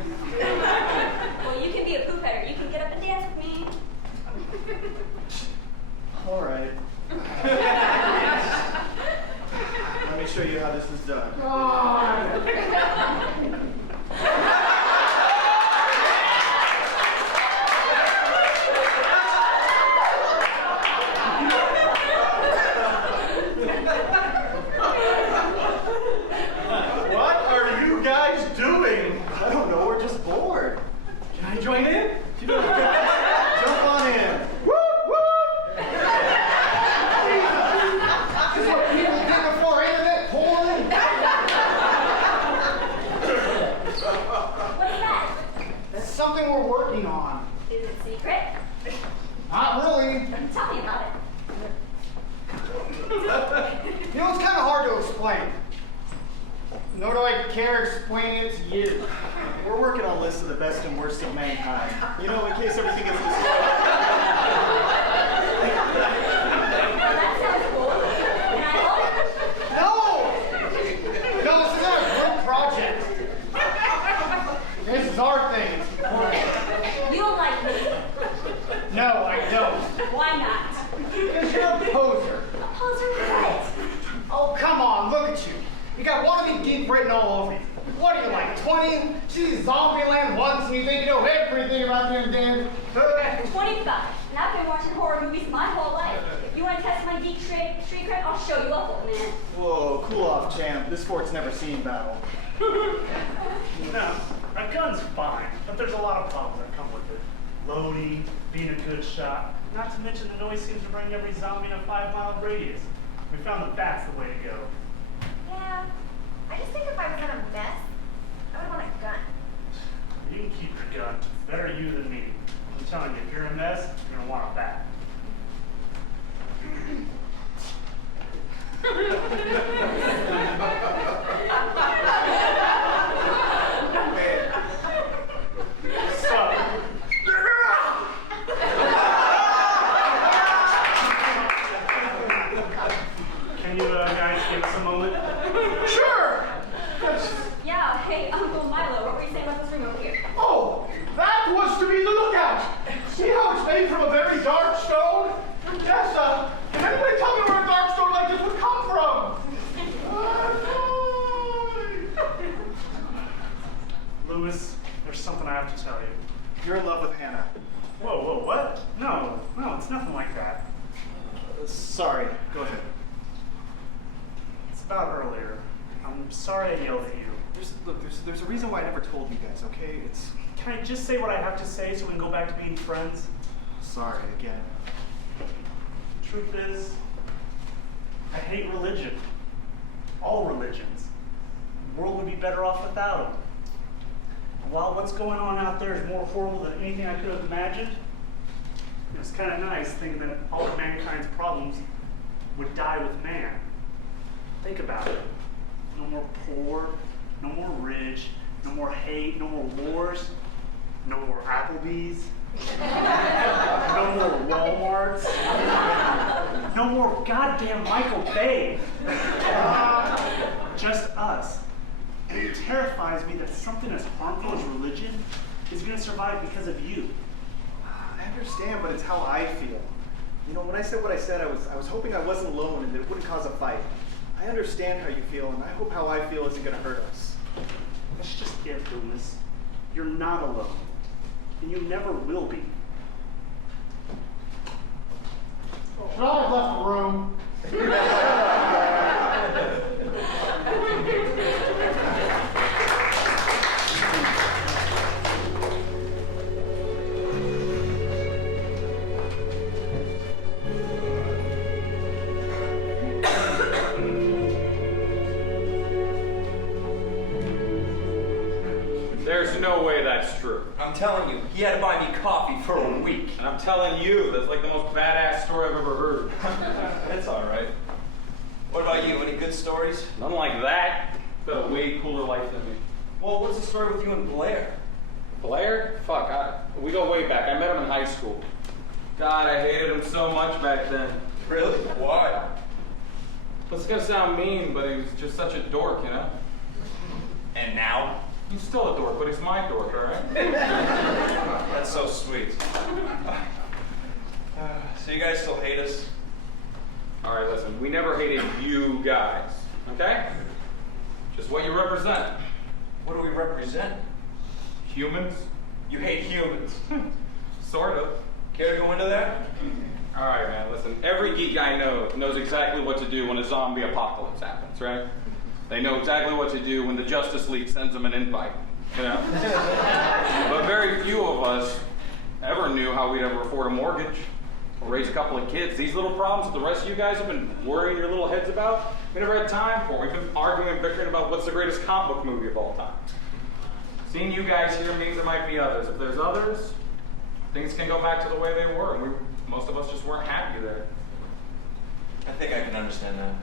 Well, you can be a poop header. You can get up and dance with me. All right. Let me show you how this is done. What are you guys doing? I don't know, we're just bored. Can I join in? You know, jump on in. This is what people did before internet porn. What's that? That's something we're working on. Is it secret? Not really. Tell me about it. You know, it's kind of hard to explain. Nor do I care explaining it to you. We're working on lists of the best and worst of mankind. You know, in case everything gets destroyed. Well, that sounds cool. Can I help? No! No, this is not a group project. This is our thing. It's important. You don't like me. No, I don't. Why not? Because you're a poser. A poser what? Oh, come on, look at you. You got wannabe geek written all over you. What are you, like 20? You see Zombieland once and you think you know everything about them damn... 25. And I've been watching horror movies my whole life. If you want to test my geek street cred, I'll show you up, old man. Whoa, cool off, champ. This fort's never seen battle. No, a gun's fine, but there's a lot of problems that come with it. Loading, being a good shot, not to mention the noise seems to bring every zombie in a 5-mile radius. We found that that's the way to go. Yeah. I just think if I was in a mess, I would want a gun. You can keep your gun. Better you than me. I'm telling you, if you're a mess, you're gonna want it back. So, give us a moment? Sure! Yeah, hey, Uncle Milo, what were you saying about this room over here? Oh, that was to be the lookout. See how it's made from a very dark stone? Yes, can anybody tell me where a dark stone like this would come from? Lewis, there's something I have to tell you. You're in love with Hannah. Whoa, what? No, it's nothing like that. Sorry, go ahead. It's about earlier. I'm sorry I yelled at you. There's a reason why I never told you guys, okay? Can I just say what I have to say so we can go back to being friends? Sorry again. The truth is, I hate religion. All religions. The world would be better off without them. While what's going on out there is more horrible than anything I could have imagined, it's kind of nice thinking that all of mankind's problems would die with man. Think about it. No more poor, no more rich, no more hate, no more wars, no more Applebee's, no more Walmarts, no more goddamn Michael Bay. Just us. And it terrifies me that something as harmful as religion is going to survive because of you. I understand, but it's how I feel. You know, when I said what I said, I was hoping I wasn't alone and that it wouldn't cause a fight. I understand how you feel, and I hope how I feel isn't going to hurt us. That's just it, Loomis. You're not alone. And you never will be. Should I have left the room? There's no way that's true. I'm telling you, he had to buy me coffee for a week. And I'm telling you, that's like the most badass story I've ever heard. That's all right. What about you? Any good stories? None like that. You've got a way cooler life than me. Well, what's the story with you and Blair? Blair? Fuck, we go way back. I met him in high school. God, I hated him so much back then. Really? Why? It's gonna sound mean, but he was just such a dork, you know? And now? He's still a dork, but he's my dork, all right? That's so sweet. So you guys still hate us? All right, listen, we never hated you guys, okay? Just what you represent. What do we represent? Humans? You hate humans. Sort of. Care to go into that? All right, man, listen. Every geek I know knows exactly what to do when a zombie apocalypse happens, right? They know exactly what to do when the Justice League sends them an invite, you know? But very few of us ever knew how we'd ever afford a mortgage or raise a couple of kids. These little problems that the rest of you guys have been worrying your little heads about, we never had time for. We've been arguing and bickering about what's the greatest comic book movie of all time. Seeing you guys here means there might be others. If there's others, things can go back to the way they were, and most of us just weren't happy there. I think I can understand that.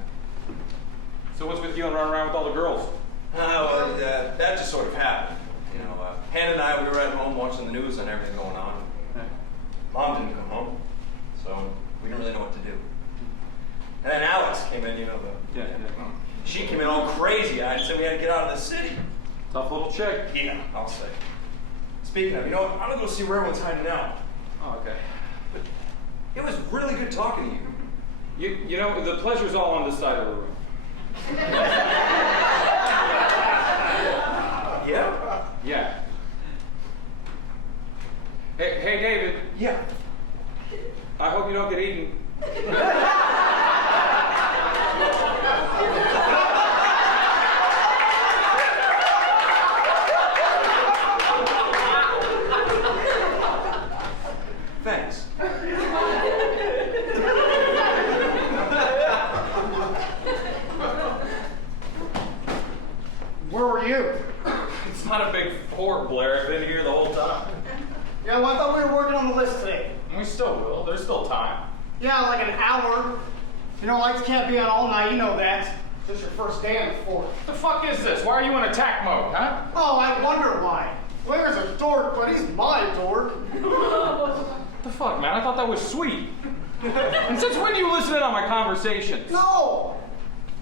So what's with you and running around with all the girls? That just sort of happened. You know, Hannah and I, we were at home watching the news and everything going on. Mom didn't come home, so we didn't really know what to do. And then Alex came in, you know, she came in all crazy. I said we had to get out of the city. Tough little chick. Yeah, I'll say. Speaking of, you know what? I'm gonna go see where everyone's hiding out. Oh, okay. But it was really good talking to you. You know, the pleasure's all on this side of the room. Yeah? Yeah. Hey, David. Yeah. I hope you don't get eaten. Thanks. Where were you? It's not a big fort, Blair. I've been here the whole time. Yeah, well, I thought we were working on the list today. We still will. There's still time. Yeah, like an hour. You know, lights can't be on all night, you know that. This is your first day on the fort. What the fuck is this? Why are you in attack mode, huh? Oh, I wonder why. Blair's a dork, but he's my dork. What the fuck, man? I thought that was sweet. And since when do you listen in on my conversations? No!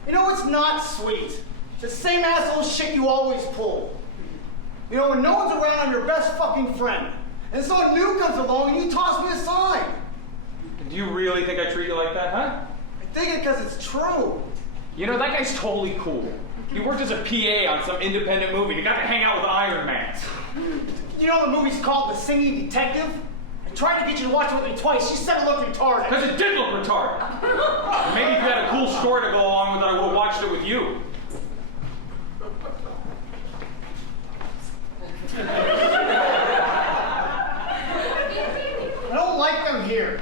You know what's not sweet? It's the same asshole shit you always pull. You know, when no one's around, I'm your best fucking friend. And someone new comes along and you toss me aside. Do you really think I treat you like that, huh? I think it because it's true. You know, that guy's totally cool. He worked as a PA on some independent movie. He got to hang out with Iron Man. You know the movie's called The Singing Detective? I tried to get you to watch it with me twice. You said it looked retarded. Because it did look retarded. Maybe if you had a cool story to go along with it, I would have watched it with you. I don't like them here.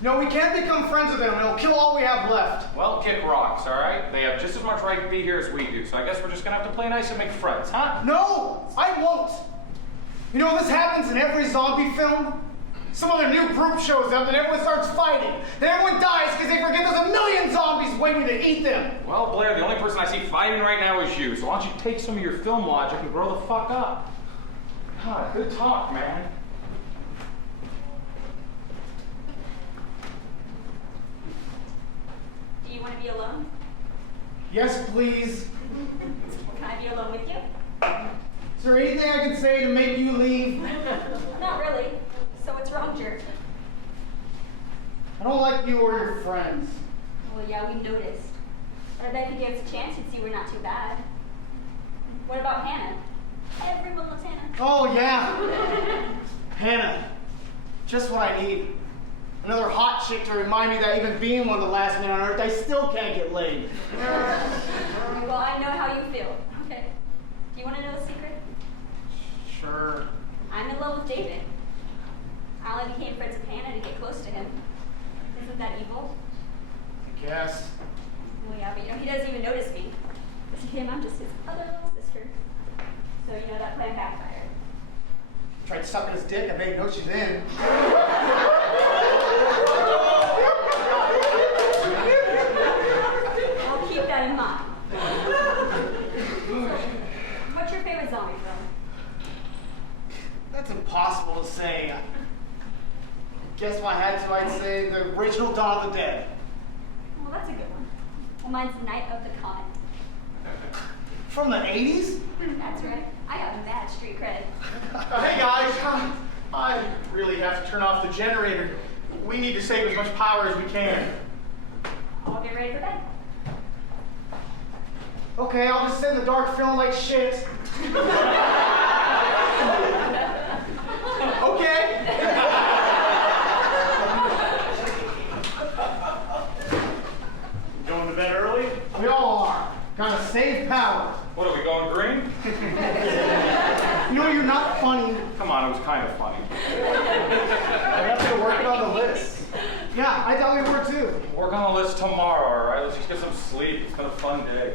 No, we can't become friends with them. It'll kill all we have left. Well, kick rocks, all right? They have just as much right to be here as we do, so I guess we're just gonna have to play nice and make friends, huh? No, I won't. You know, this happens in every zombie film. Some other new group shows up and everyone starts fighting. Then everyone dies because they forget there's a million zombies waiting to eat them. Well, Blair, the only person I see fighting right now is you, so why don't you take some of your film logic and grow the fuck up? God, good talk, man. Do you want to be alone? Yes, please. Can I be alone with you? Is there anything I can say to make you leave? Not really. So what's wrong, jerk? I don't like you or your friends. Well, yeah, we noticed. But I bet if you gave us a chance, you'd see we're not too bad. What about Hannah? Everyone loves Hannah. Oh, yeah. Hannah. Just what I need. Another hot chick to remind me that even being one of the last men on Earth, I still can't get laid. Well, I know how you feel. Okay. Do you want to know the secret? Sure. I'm in love with David. I only became friends with Hannah to get close to him. Isn't that evil? I guess. Well, yeah, but you know, he doesn't even notice me. To him, I'm just his other little sister. So, you know, that plan backfired. Tried sucking his dick, I made no she's in. I'll keep that in mind. What's your favorite zombie film? That's impossible to say. I guess if I had to, I'd say the original Dawn of the Dead. Well, that's a good one. Well, mine's Night of the Comet. From the 80s? That's right. I got mad street cred. Hey guys, I really have to turn off the generator. We need to save as much power as we can. I'll get ready for bed. Okay, I'll just sit in the dark feeling like shit. Okay. Going to bed early? We all are. Gotta save power. What, are we going green? You know, you're not funny. Come on, it was kind of funny. I have to work it on the list. Yeah, I thought we were too. Work on the list tomorrow, all right? Let's just get some sleep. It's been a fun day.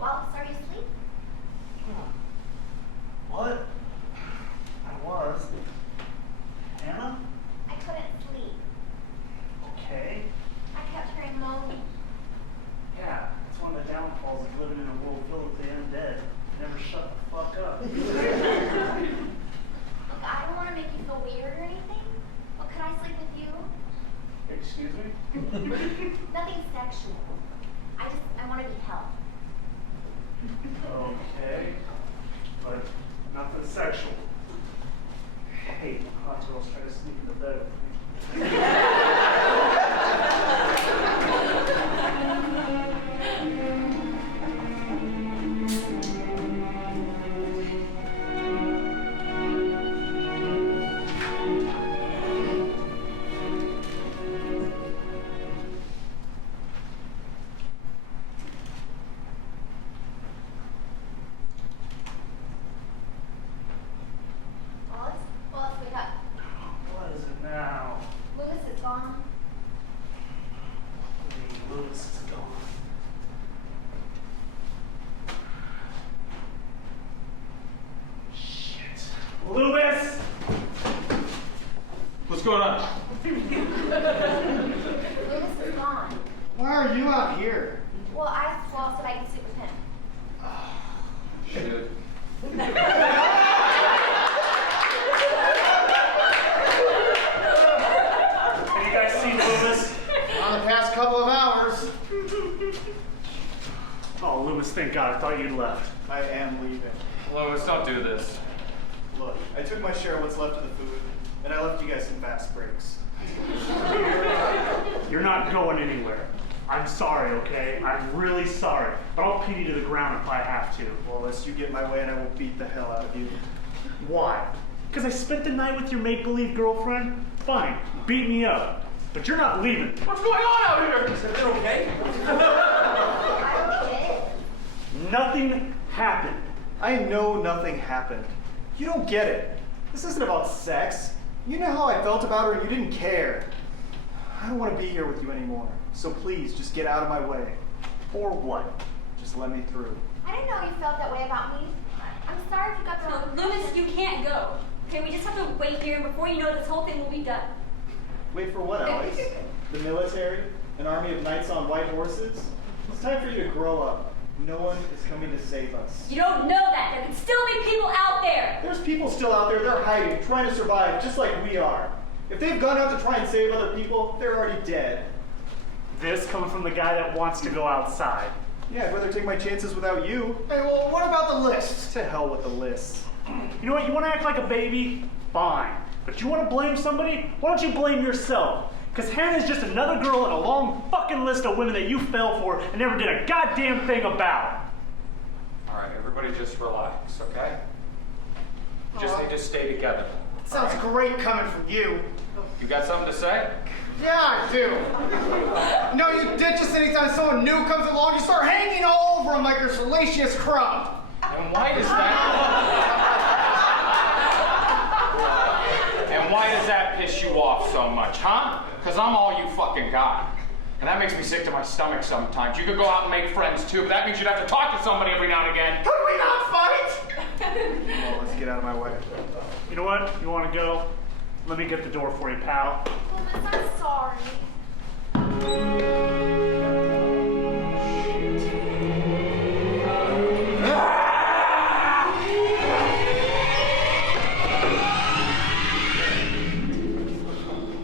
Wallace, are you asleep? What? I was. Hannah? I couldn't sleep. Okay. I kept hearing moaning. Yeah, it's one of the downfalls of living in a world filled with the undead. Never shut the fuck up. Look, I don't want to make you feel weird or anything, but could I sleep with you? Excuse me? Nothing sexual. I want to be held. Okay, but nothing sexual. Hey, hot girls try to sneak into bed with me. Wallace, wake up. What is it now? Lewis is gone. Lewis is gone. Shit. Lewis! What's going on? Lewis is gone. Why are you out here? Well, I asked Wallace if I could sleep with him. Shoot. Have you guys seen Loomis? On the past couple of hours. Oh, Loomis, thank God. I thought you'd left. I am leaving. Lois, don't do this. Look, I took my share of what's left of the food, and I left you guys some fast breaks. You're not going anywhere. I'm sorry, okay? I'm really sorry. But I'll pin you to the ground if I have to. Well, unless you get my way and I will beat the hell out of you. Why? Because I spent the night with your make-believe girlfriend? Fine, beat me up. But you're not leaving. What's going on out here? Is everything okay? I don't get it. Nothing happened. I know nothing happened. You don't get it. This isn't about sex. You know how I felt about her and you didn't care. I don't want to be here with you anymore. So please, just get out of my way. Or what? Just let me through. I didn't know you felt that way about me. I'm sorry if you got the wrong No, Loomis, you can't go. Okay, we just have to wait here, and before you know it, this whole thing will be done. Wait for what, Alex? The military? An army of knights on white horses? It's time for you to grow up. No one is coming to save us. You don't know that. There can still be people out there. There's people still out there, they're hiding, trying to survive, just like we are. If they've gone out to try and save other people, they're already dead. This coming from the guy that wants to go outside. Yeah, I'd rather take my chances without you. Hey, well, what about the list? To hell with the list. You know what? You want to act like a baby? Fine. But you want to blame somebody? Why don't you blame yourself? Because Hannah's just another girl in a long fucking list of women that you fell for and never did a goddamn thing about. All right, everybody just relax, okay? You just need to stay together. Sounds great coming from you. You got something to say? Yeah, I do. No, you ditch us anytime someone new comes along, you start hanging all over them like you're salacious crumb. And why does that... And why does that piss you off so much, huh? Because I'm all you fucking got. And that makes me sick to my stomach sometimes. You could go out and make friends too, but that means you'd have to talk to somebody every now and again. Could we not fight? Well, let's get out of my way. You know what? You want to go? Let me get the door for you, pal. Loomis, I'm sorry.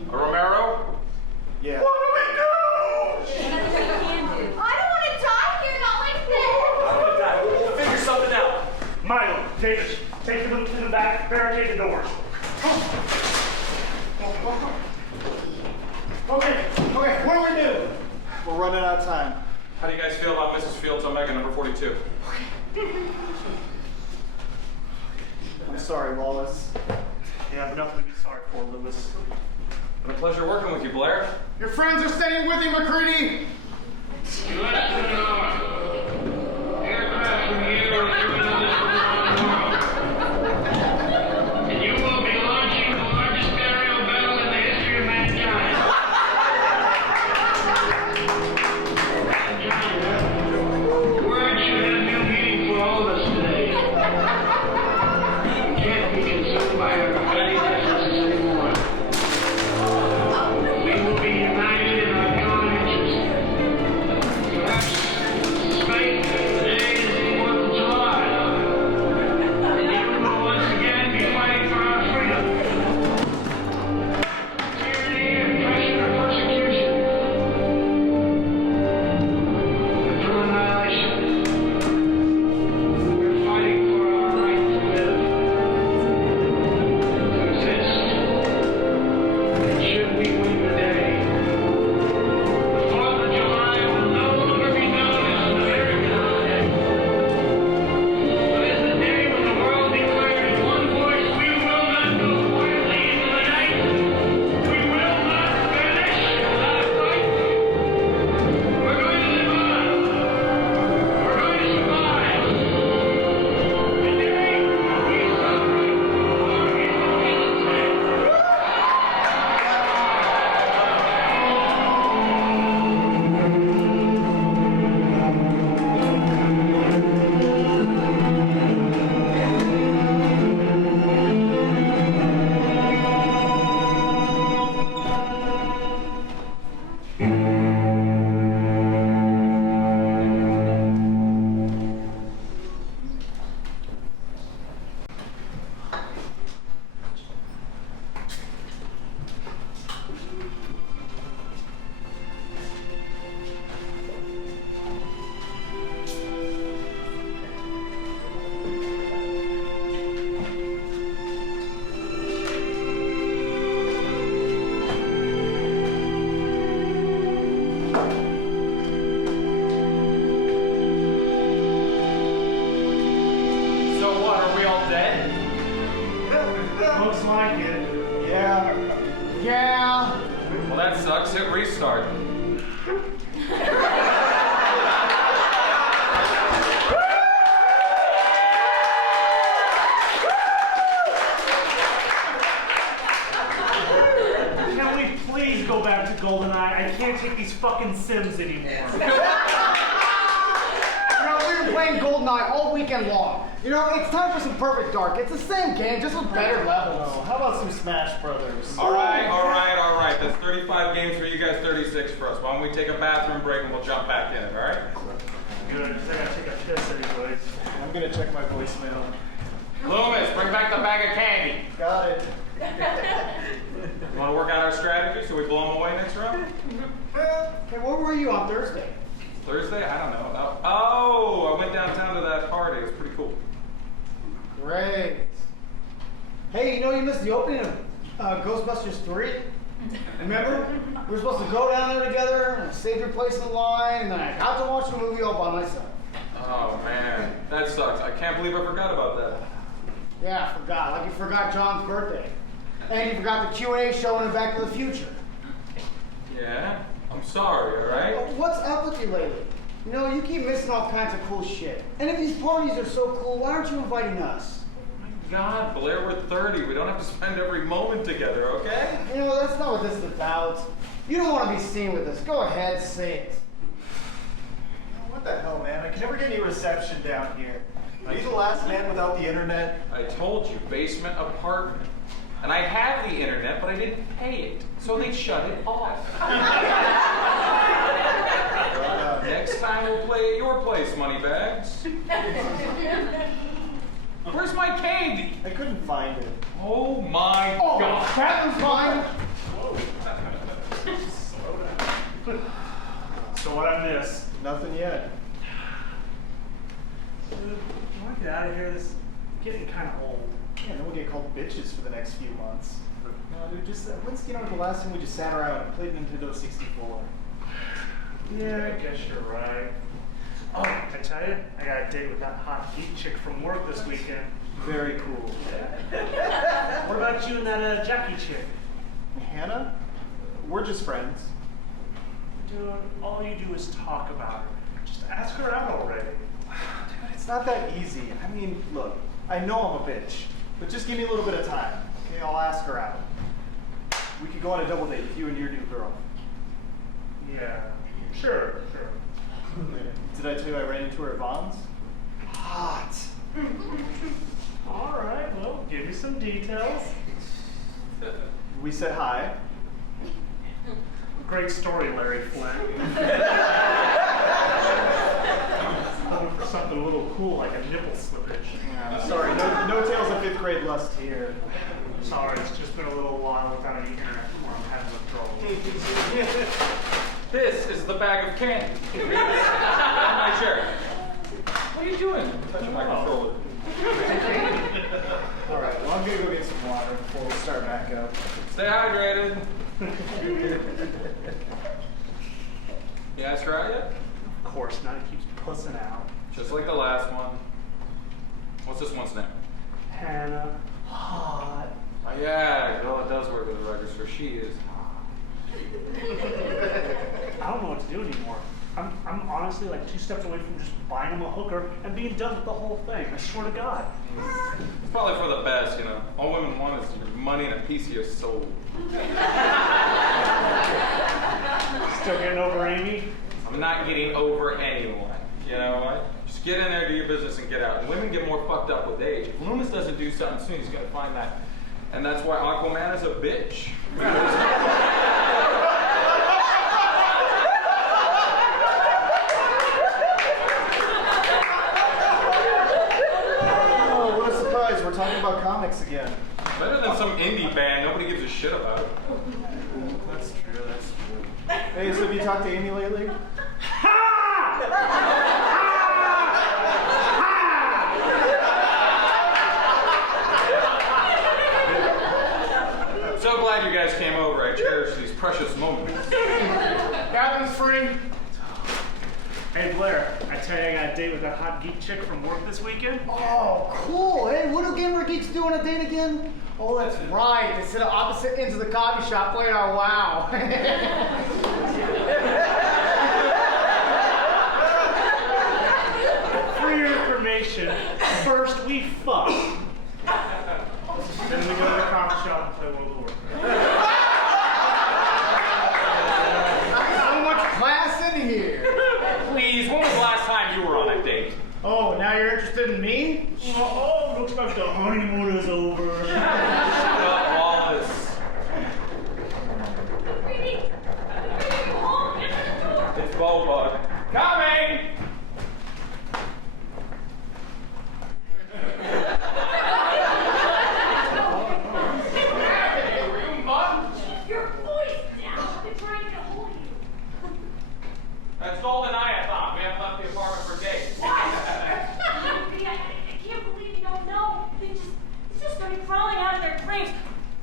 Romero? Yeah. What do we do? There's nothing we can do. I don't want to die here, not like this. We'll figure something out. Milo, take them to the back, barricade the doors. Okay, what do we do? We're running out of time. How do you guys feel about Mrs. Fields Omega number 42? I'm sorry, Wallace. You have nothing to be sorry for, Lewis. Been a pleasure working with you, Blair. Your friends are staying with you, McCready. And you will be launching the largest burial battle in the history of mankind. Words should have new meaning for all of us today. We can't be consumed by our petty differences anymore. We will be united in our common interests. all dead? Looks like it. Yeah. Well, that sucks. Hit restart. Can we please go back to GoldenEye? I can't take these fucking Sims anymore. We've been playing GoldenEye all weekend long. It's time for some Perfect Dark. It's the same game, just with better levels. Oh, how about some Smash Brothers? All right. That's 35 games for you guys, 36 for us. Why don't we take a bathroom break and we'll jump back in it, all right? Good, because I gotta take a piss anyways. I'm gonna check my voicemail. Loomis, bring back the bag of candy. Got it. You want to work out our strategy so we blow them away next round? Okay, where were you on Thursday? Thursday? I don't know. Oh, I went downtown to that party. It was pretty cool. Great. Hey, you missed the opening of Ghostbusters 3? Remember? We were supposed to go down there together and save your place in the line, and then I got to watch the movie all by myself. Oh, man. That sucks. I can't believe I forgot about that. Yeah, I forgot. Like you forgot John's birthday. And you forgot the Q&A show in Back to the Future. Yeah? I'm sorry, all right? What's up with you lately? You keep missing all kinds of cool shit. And if these parties are so cool, why aren't you inviting us? My God, Blair, we're 30. We don't have to spend every moment together, okay? That's not what this is about. You don't want to be seen with us. Go ahead, say it. What the hell, man? I can never get any reception down here. Are you the last man without the internet? I told you, basement apartment. And I have the internet, but I didn't pay it. So they shut it off. Next time we'll play at your place, Moneybags. Where's my candy? I couldn't find it. Oh my God. Catherine's fine. So what I missed? Nothing yet. Dude, I want to get out of here. This is getting kind of old. Yeah, then we'll get called bitches for the next few months. No, dude, when's the last time we just sat around and played Nintendo 64? Yeah, I guess you're right. Oh, I tell you, I got a date with that hot geek chick from work this weekend. Very cool. What about you and that Jackie chick? Hannah? We're just friends. Dude, all you do is talk about her. Just ask her out already. Dude, it's not that easy. I mean, look, I know I'm a bitch, but just give me a little bit of time. Okay, I'll ask her out. We could go on a double date with you and your new girl. Yeah, sure. Did I tell you I ran into her at Vaughn's? Hot. All right, well, give me some details. We said hi. Great story, Larry Flint. Hoping for something a little cool like a nipple slippage. Yeah, sorry, no tales of 5th grade lust here. Sorry, it's just been a little while without an internet where I'm having withdrawal. This is the bag of candy. My chair. What are you doing? Touching my controller. All right, well, I'm gonna go get some water before we start back up. Stay hydrated. You asked her out yet? Of course not, it keeps pussing out. Just like the last one. What's this one's name? Hannah. Hot. Oh, yeah, girl, it does work at the register. She is hot. I don't know what to do anymore. I'm honestly like 2 steps away from just buying him a hooker and being done with the whole thing. I swear to God. It's probably for the best, All women want is your money and a piece of your soul. Still getting over Amy? I'm not getting over anyone. You know what? Just get in there, do your business, and get out. And women get more fucked up with age. If Loomis doesn't do something soon, he's gonna find that. And that's why Aquaman is a bitch. Oh, what a surprise. We're talking about comics again. Better than some indie band. Nobody gives a shit about it. That's true. Hey, so have you talked to Amy lately? So glad you guys came over. I cherish these precious moments. Cabin's free. Hey Blair, I tell you I got a date with that hot geek chick from work this weekend. Oh, cool. Hey, what do gamer geeks do on a date again? Oh, that's right. They sit at opposite ends of the coffee shop playing our WoW. For your information, first we fuck. Then we go to the coffee shop and play World of Warcraft. So much class in here. Please, when was the last time you were on a date? Oh, now you're interested in me? Oh, looks like the honeymoon is over. Shut up, Wallace. It's Bobug. Coming! Your voice down. I've been trying to get a hold of you. That's Golden Eye, I thought. We haven't left the apartment for days. What? I can't believe you don't know. They just started crawling out of their graves.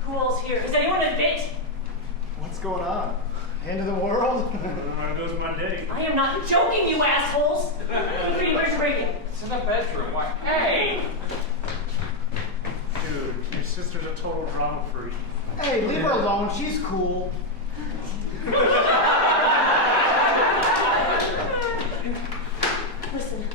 Who else here? Is anyone a bit? What's going on? End of the world? There goes my date. I am not joking, you assholes. Where's your radio? It's in the bedroom. Why? Hey! Dude, your sister's a total drama freak. Hey, leave her alone. She's cool. Listen.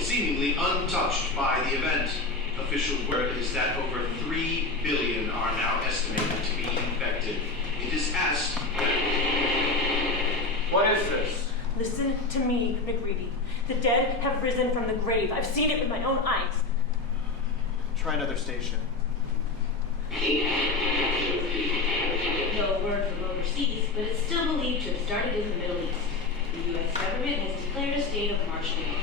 Seemingly untouched by the event. Official word is that over 3 billion are now estimated to be infected. It is asked that... What is this? Listen to me, McReady. The dead have risen from the grave. I've seen it with my own eyes. Try another station. No word from overseas, but it's still believed to have started in the Middle East. The U.S. government has declared a state of martial law.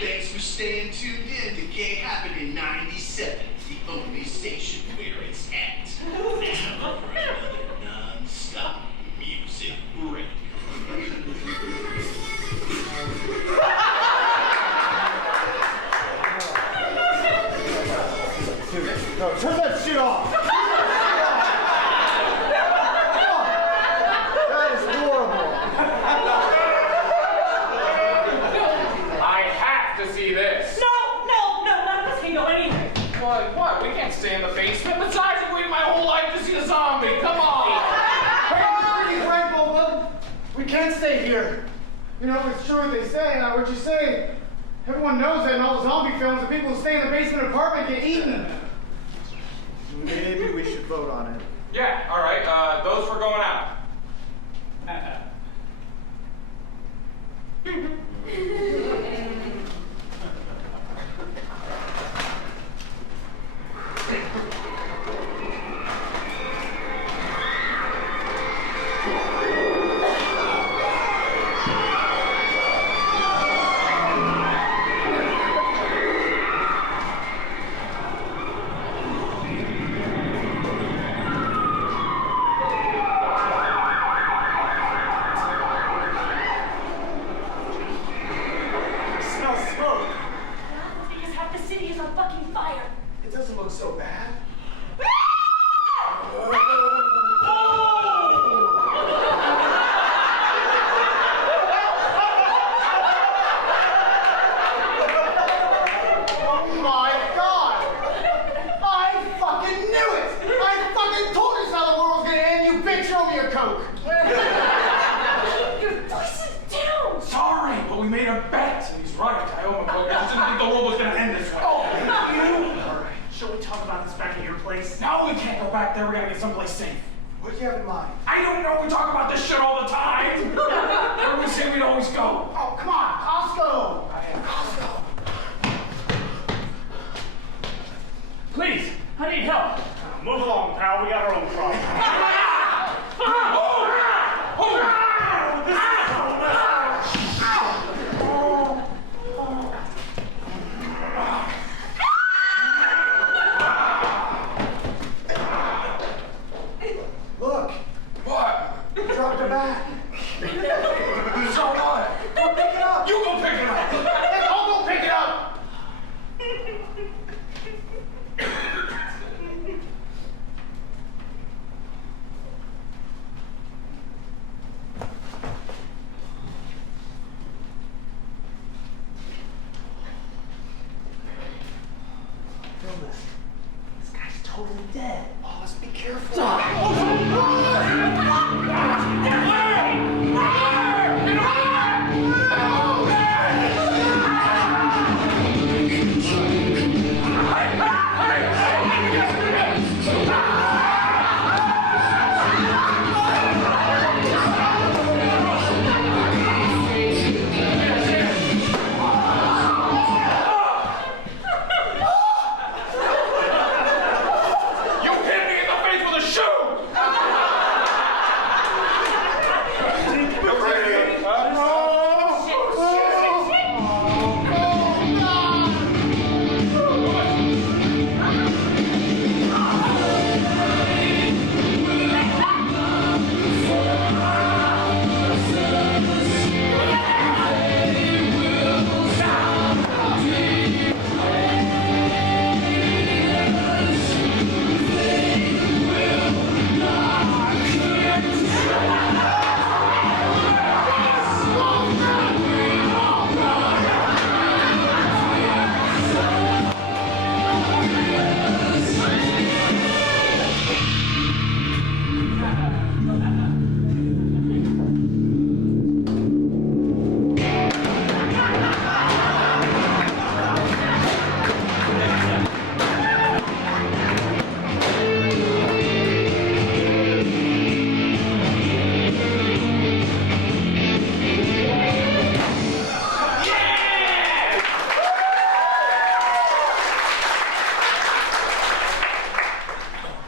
Thanks for staying tuned in. The gay happened in 97. The only station where it's at. Non-stop music radio. No, turn that shit off! That is horrible. I have to see this. No, none of us can go anywhere. What? We can't stay in the basement. Besides, I've waited my whole life to see a zombie. Come on! We can't stay here. You know, if it's true what they say, what you say, everyone knows that in all the zombie films, the people who stay in the basement apartment get eaten. Maybe we should vote on it. Yeah, all right. Those for going out.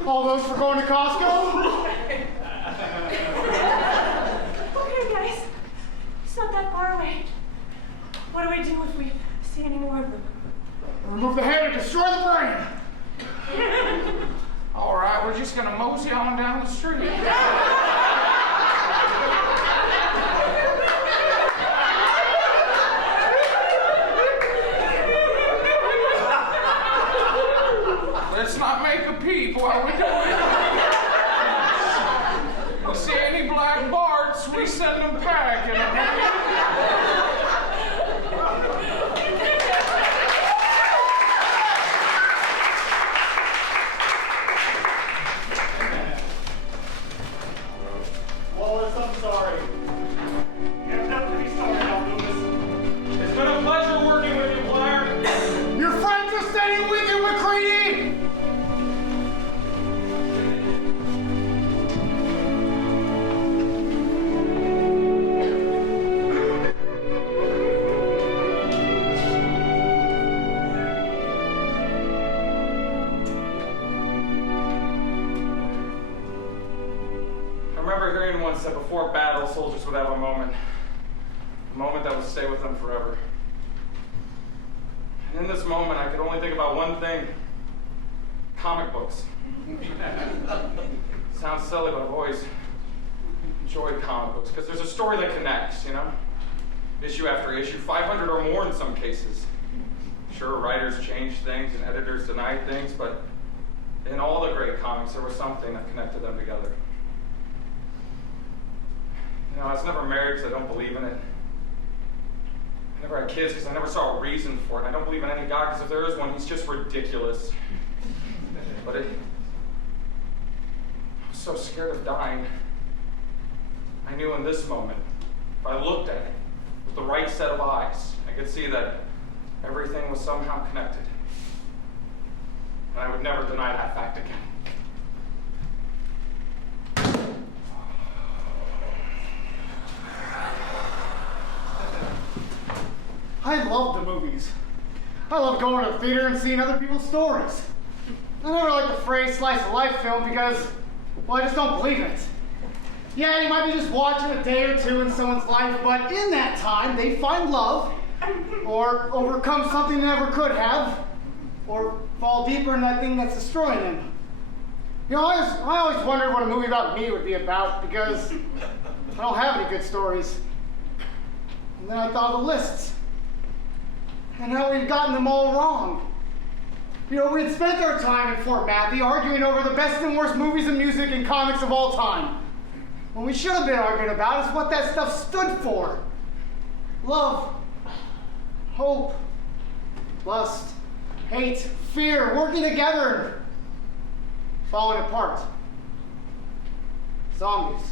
All those for going to Costco? Okay, guys. It's not that far away. What do we do if we see any more of them? Remove the head and destroy the brain. All right, we're just gonna mosey on down the street. Let's not make a peep while we do it. We see any black Barts, we send them packing. Wallace, I'm sorry. You have nothing to be sorry about, Lucas. It's been a pleasure working with you, Blair. Your friends are staying with you, McCready! I remember hearing once that before battle, soldiers would have a moment that would stay with them forever. And in this moment, I could only think about one thing: comic books. Sounds silly, but I've always enjoyed comic books because there's a story that connects, you know? Issue after issue, 500 or more in some cases. Sure, writers change things and editors deny things, but in all the great comics, there was something that connected them together. You know, I was never married because I don't believe in it. I never had kids because I never saw a reason for it. I don't believe in any God because if there is one, he's just ridiculous. But I was so scared of dying. I knew in this moment, if I looked at it with the right set of eyes, I could see that everything was somehow connected. And I would never deny that fact again. I love the movies. I love going to the theater and seeing other people's stories. I never like the phrase slice of life film because, well, I just don't believe in it. Yeah, you might be just watching a day or two in someone's life, but in that time, they find love, or overcome something they never could have, or fall deeper in that thing that's destroying them. You know, I always wondered what a movie about me would be about because I don't have any good stories. And then I thought of the lists. And how we've gotten them all wrong. You know, we had spent our time in Fort Matthew arguing over the best and worst movies and music and comics of all time. What we should have been arguing about is what that stuff stood for. Love, hope, lust, hate, fear, working together, falling apart. Zombies.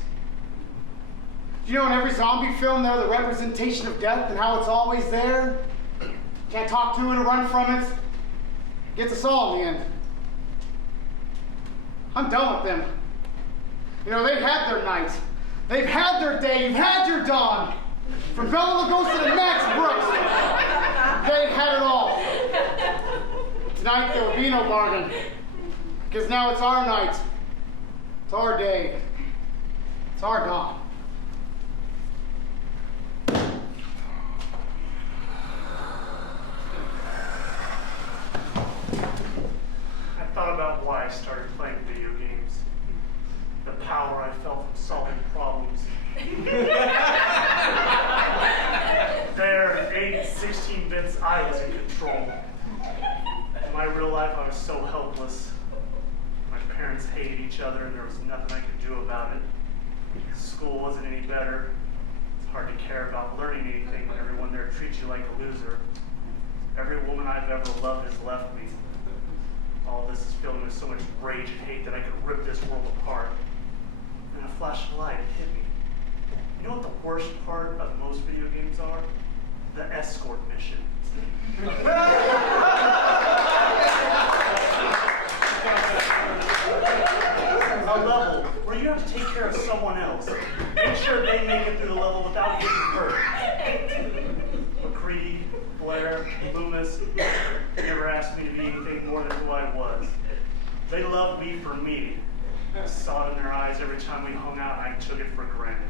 Do you know in every zombie film they're the representation of death and how it's always there? Can't talk to it or run from it. Gets us all in the end. I'm done with them. You know, they've had their night. They've had their day. You've had your dawn. From Bela Lugosi to Max Brooks. They've had it all. Tonight there will be no bargain. Because now it's our night. It's our day. It's our dawn. I thought about why I started playing video games. The power I felt from solving problems. There, 8, 16 bits, I was in control. In my real life, I was so helpless. My parents hated each other and there was nothing I could do about it. School wasn't any better. It's hard to care about learning anything when everyone there treats you like a loser. Every woman I've ever loved has left me. All this is filled with so much rage and hate that I could rip this world apart. And a flash of light hit me. You know what the worst part of most video games are? The escort mission. A level where you have to take care of someone else. Make sure they make it through the level without getting hurt. McCree, Blair, Loomis never asked me to be anything more than who I was. They loved me for me. I saw it in their eyes every time we hung out, and I took it for granted.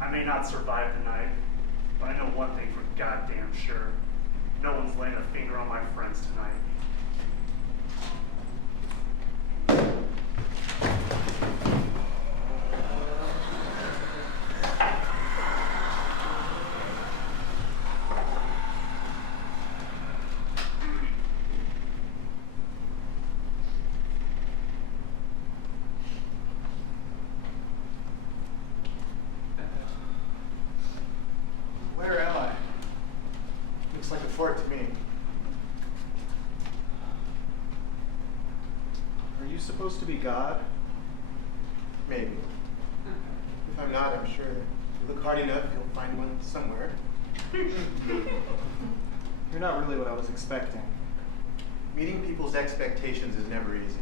I may not survive the night, but I know one thing for goddamn sure. No one's laying a finger on my friends tonight. Where am I? Looks like a fort to me. Are you supposed to be God? Maybe. If I'm not, I'm sure if you look hard enough, you'll find one somewhere. You're not really what I was expecting. Meeting people's expectations is never easy.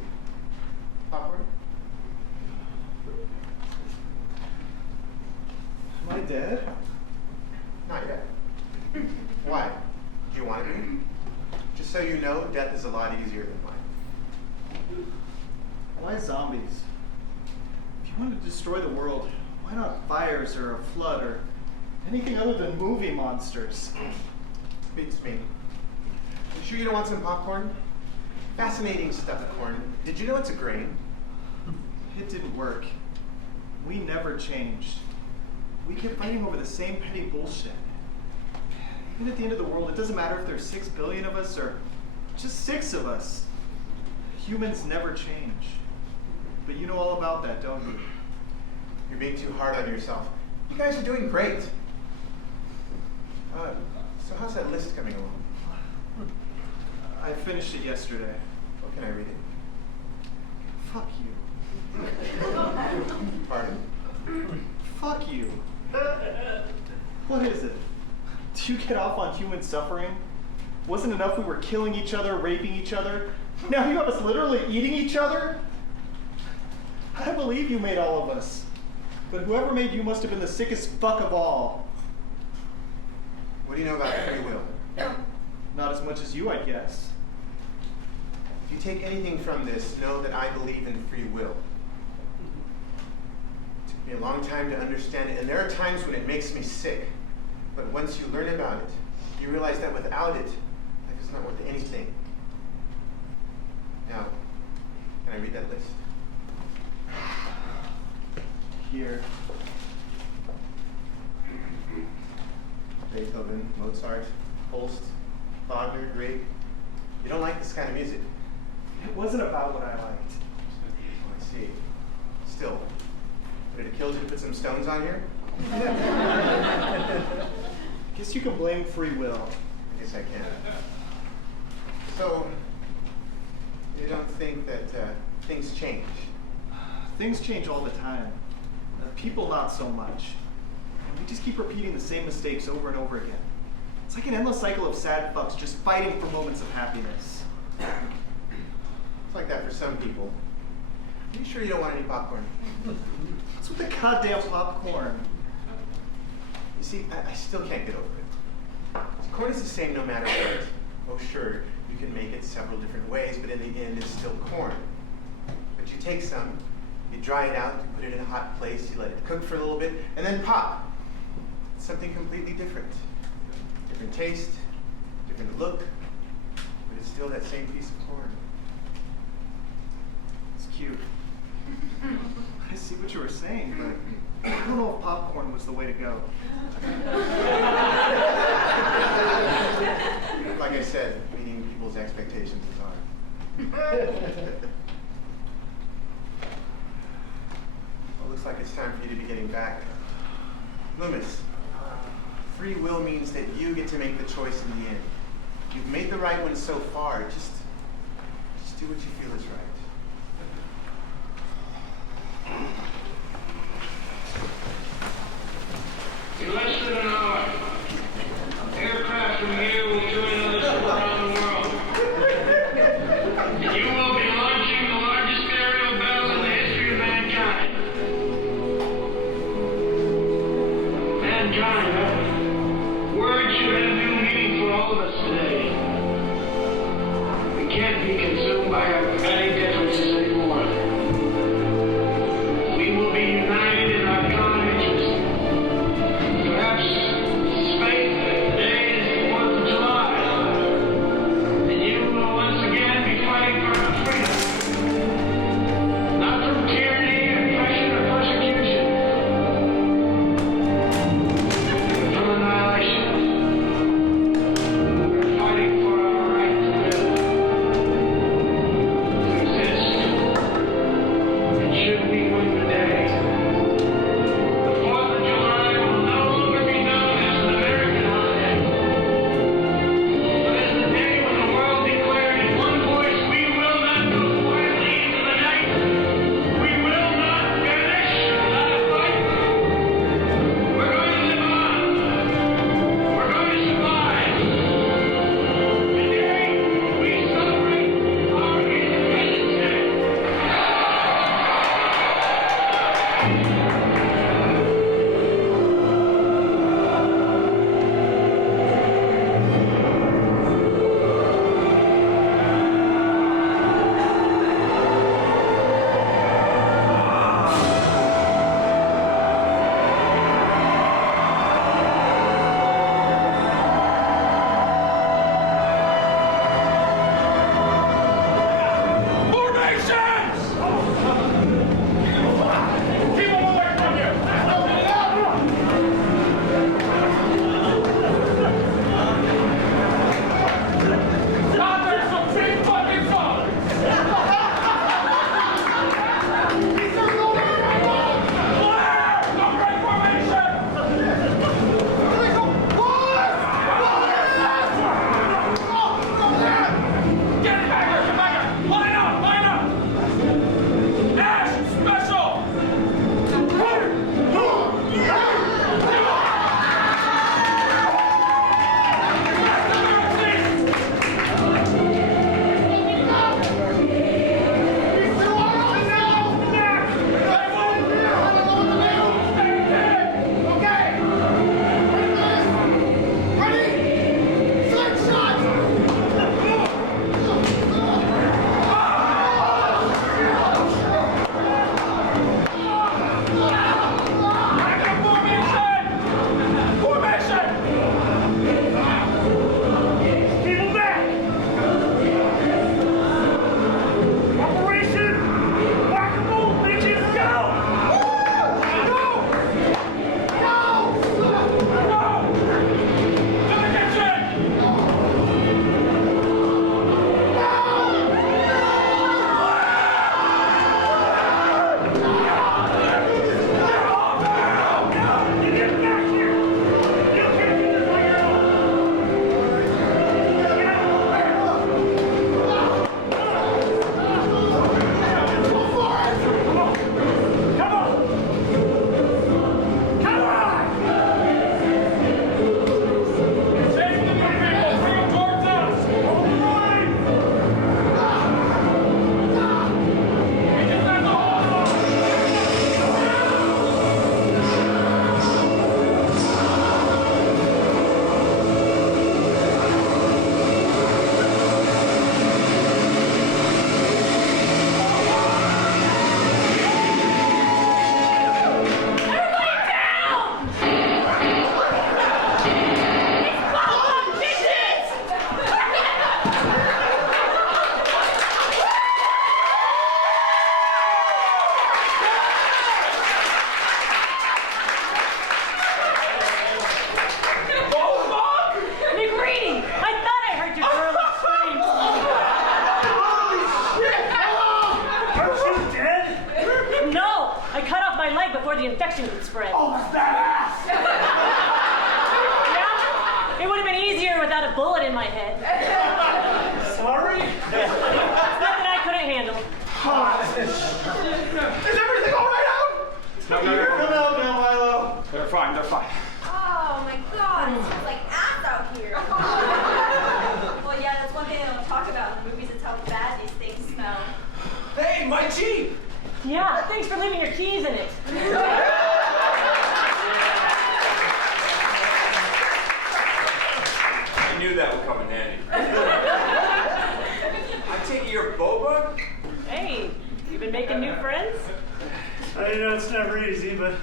Popcorn? Am I dead? Not yet. Why? Do you want to be? Just so you know, death is a lot easier than life. Why zombies? If you want to destroy the world, why not fires or a flood or anything other than movie monsters? Beats me. You sure you don't want some popcorn? Fascinating stuff, corn. Did you know it's a grain? It didn't work. We never changed. We kept fighting over the same petty bullshit. Even at the end of the world, it doesn't matter if there's 6 billion of us or just 6 of us. Humans never change. But you know all about that, don't you? You're being too hard on yourself. You guys are doing great. So how's that list coming along? I finished it yesterday. What can I read it? Fuck you. Pardon? Fuck you. What is it? Do you get off on human suffering? Wasn't enough we were killing each other, raping each other? Now you have us literally eating each other? I believe you made all of us. But whoever made you must have been the sickest fuck of all. What do you know about free will? Not as much as you, I guess. If you take anything from this, know that I believe in free will. It took me a long time to understand it, and there are times when it makes me sick. But once you learn about it, you realize that without it, life is not worth anything. Now, can I read that list? Here. Beethoven, Mozart, Holst, Wagner, Grieg. You don't like this kind of music? It wasn't about what I liked. Oh, I see. Still, would it have killed you to put some stones on here? Guess you can blame free will. I guess I can. So, you don't think that things change? Things change all the time. People not so much. And we just keep repeating the same mistakes over and over again. It's like an endless cycle of sad fucks just fighting for moments of happiness. It's like that for some people. Are you sure you don't want any popcorn? What's with the goddamn popcorn? You see, I still can't get over it. Corn is the same no matter what. Oh, sure, you can make it several different ways, but in the end, it's still corn. But you take some, you dry it out, you put it in a hot place, you let it cook for a little bit, and then pop. It's something completely different. Different taste, different look, but it's still that same piece of corn. It's cute. I see what you were saying, but I don't know if popcorn was the way to go. Like I said, meeting people's expectations is hard. Well, looks like it's time for you to be getting back. Loomis, free will means that you get to make the choice in the end. You've made the right one so far. Just do what you feel is right. In less than an hour, aircraft from here will join others from around the world. And you will be launching the largest burial bell in the history of mankind. Mankind, huh? Words should have new meaning for all of us today. We can't be consumed by our petty before the infection could spread. Oh, that's badass! Yeah, it would have been easier without a bullet in my head. Sorry? Stuff that I couldn't handle. Is everything all right out? No. Come out now, Milo. They're fine. Oh my god, it smells like ass out here. Well, yeah, that's one thing they don't talk about in the movies. It's how bad these things smell. Hey, my Jeep! Yeah, thanks for leaving your keys in it. I knew that would come in handy. I take it you're Boba? Hey, you been making new friends? I know it's never easy, but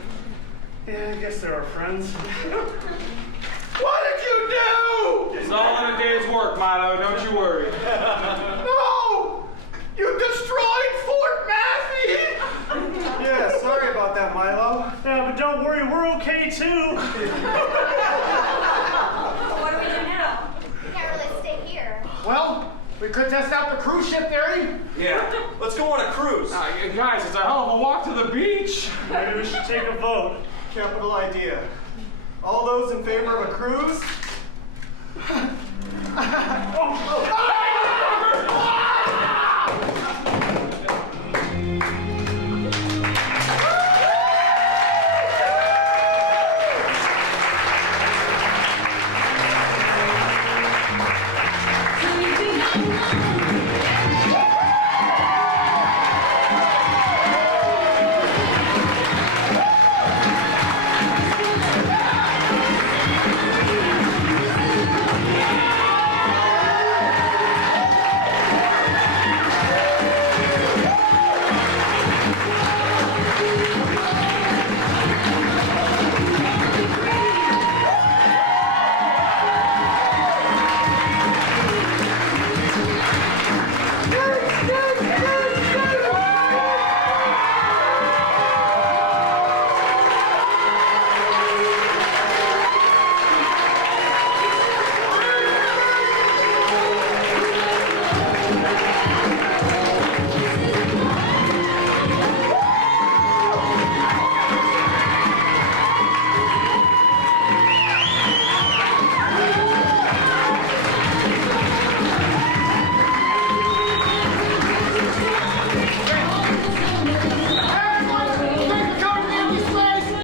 yeah, I guess there are friends. What did you do? It's all in a day's work, Milo. Don't you worry. No! You destroyed Fort Massey! Yeah, sorry about that, Milo. Yeah, but don't worry, we're okay too. So what do we do now? We can't really stay here. Well, we could test out the cruise ship theory. Yeah, let's go on a cruise. Guys, it's a hell of a walk to the beach. Maybe we should take a vote. Capital idea. All those in favor of a cruise? Oh,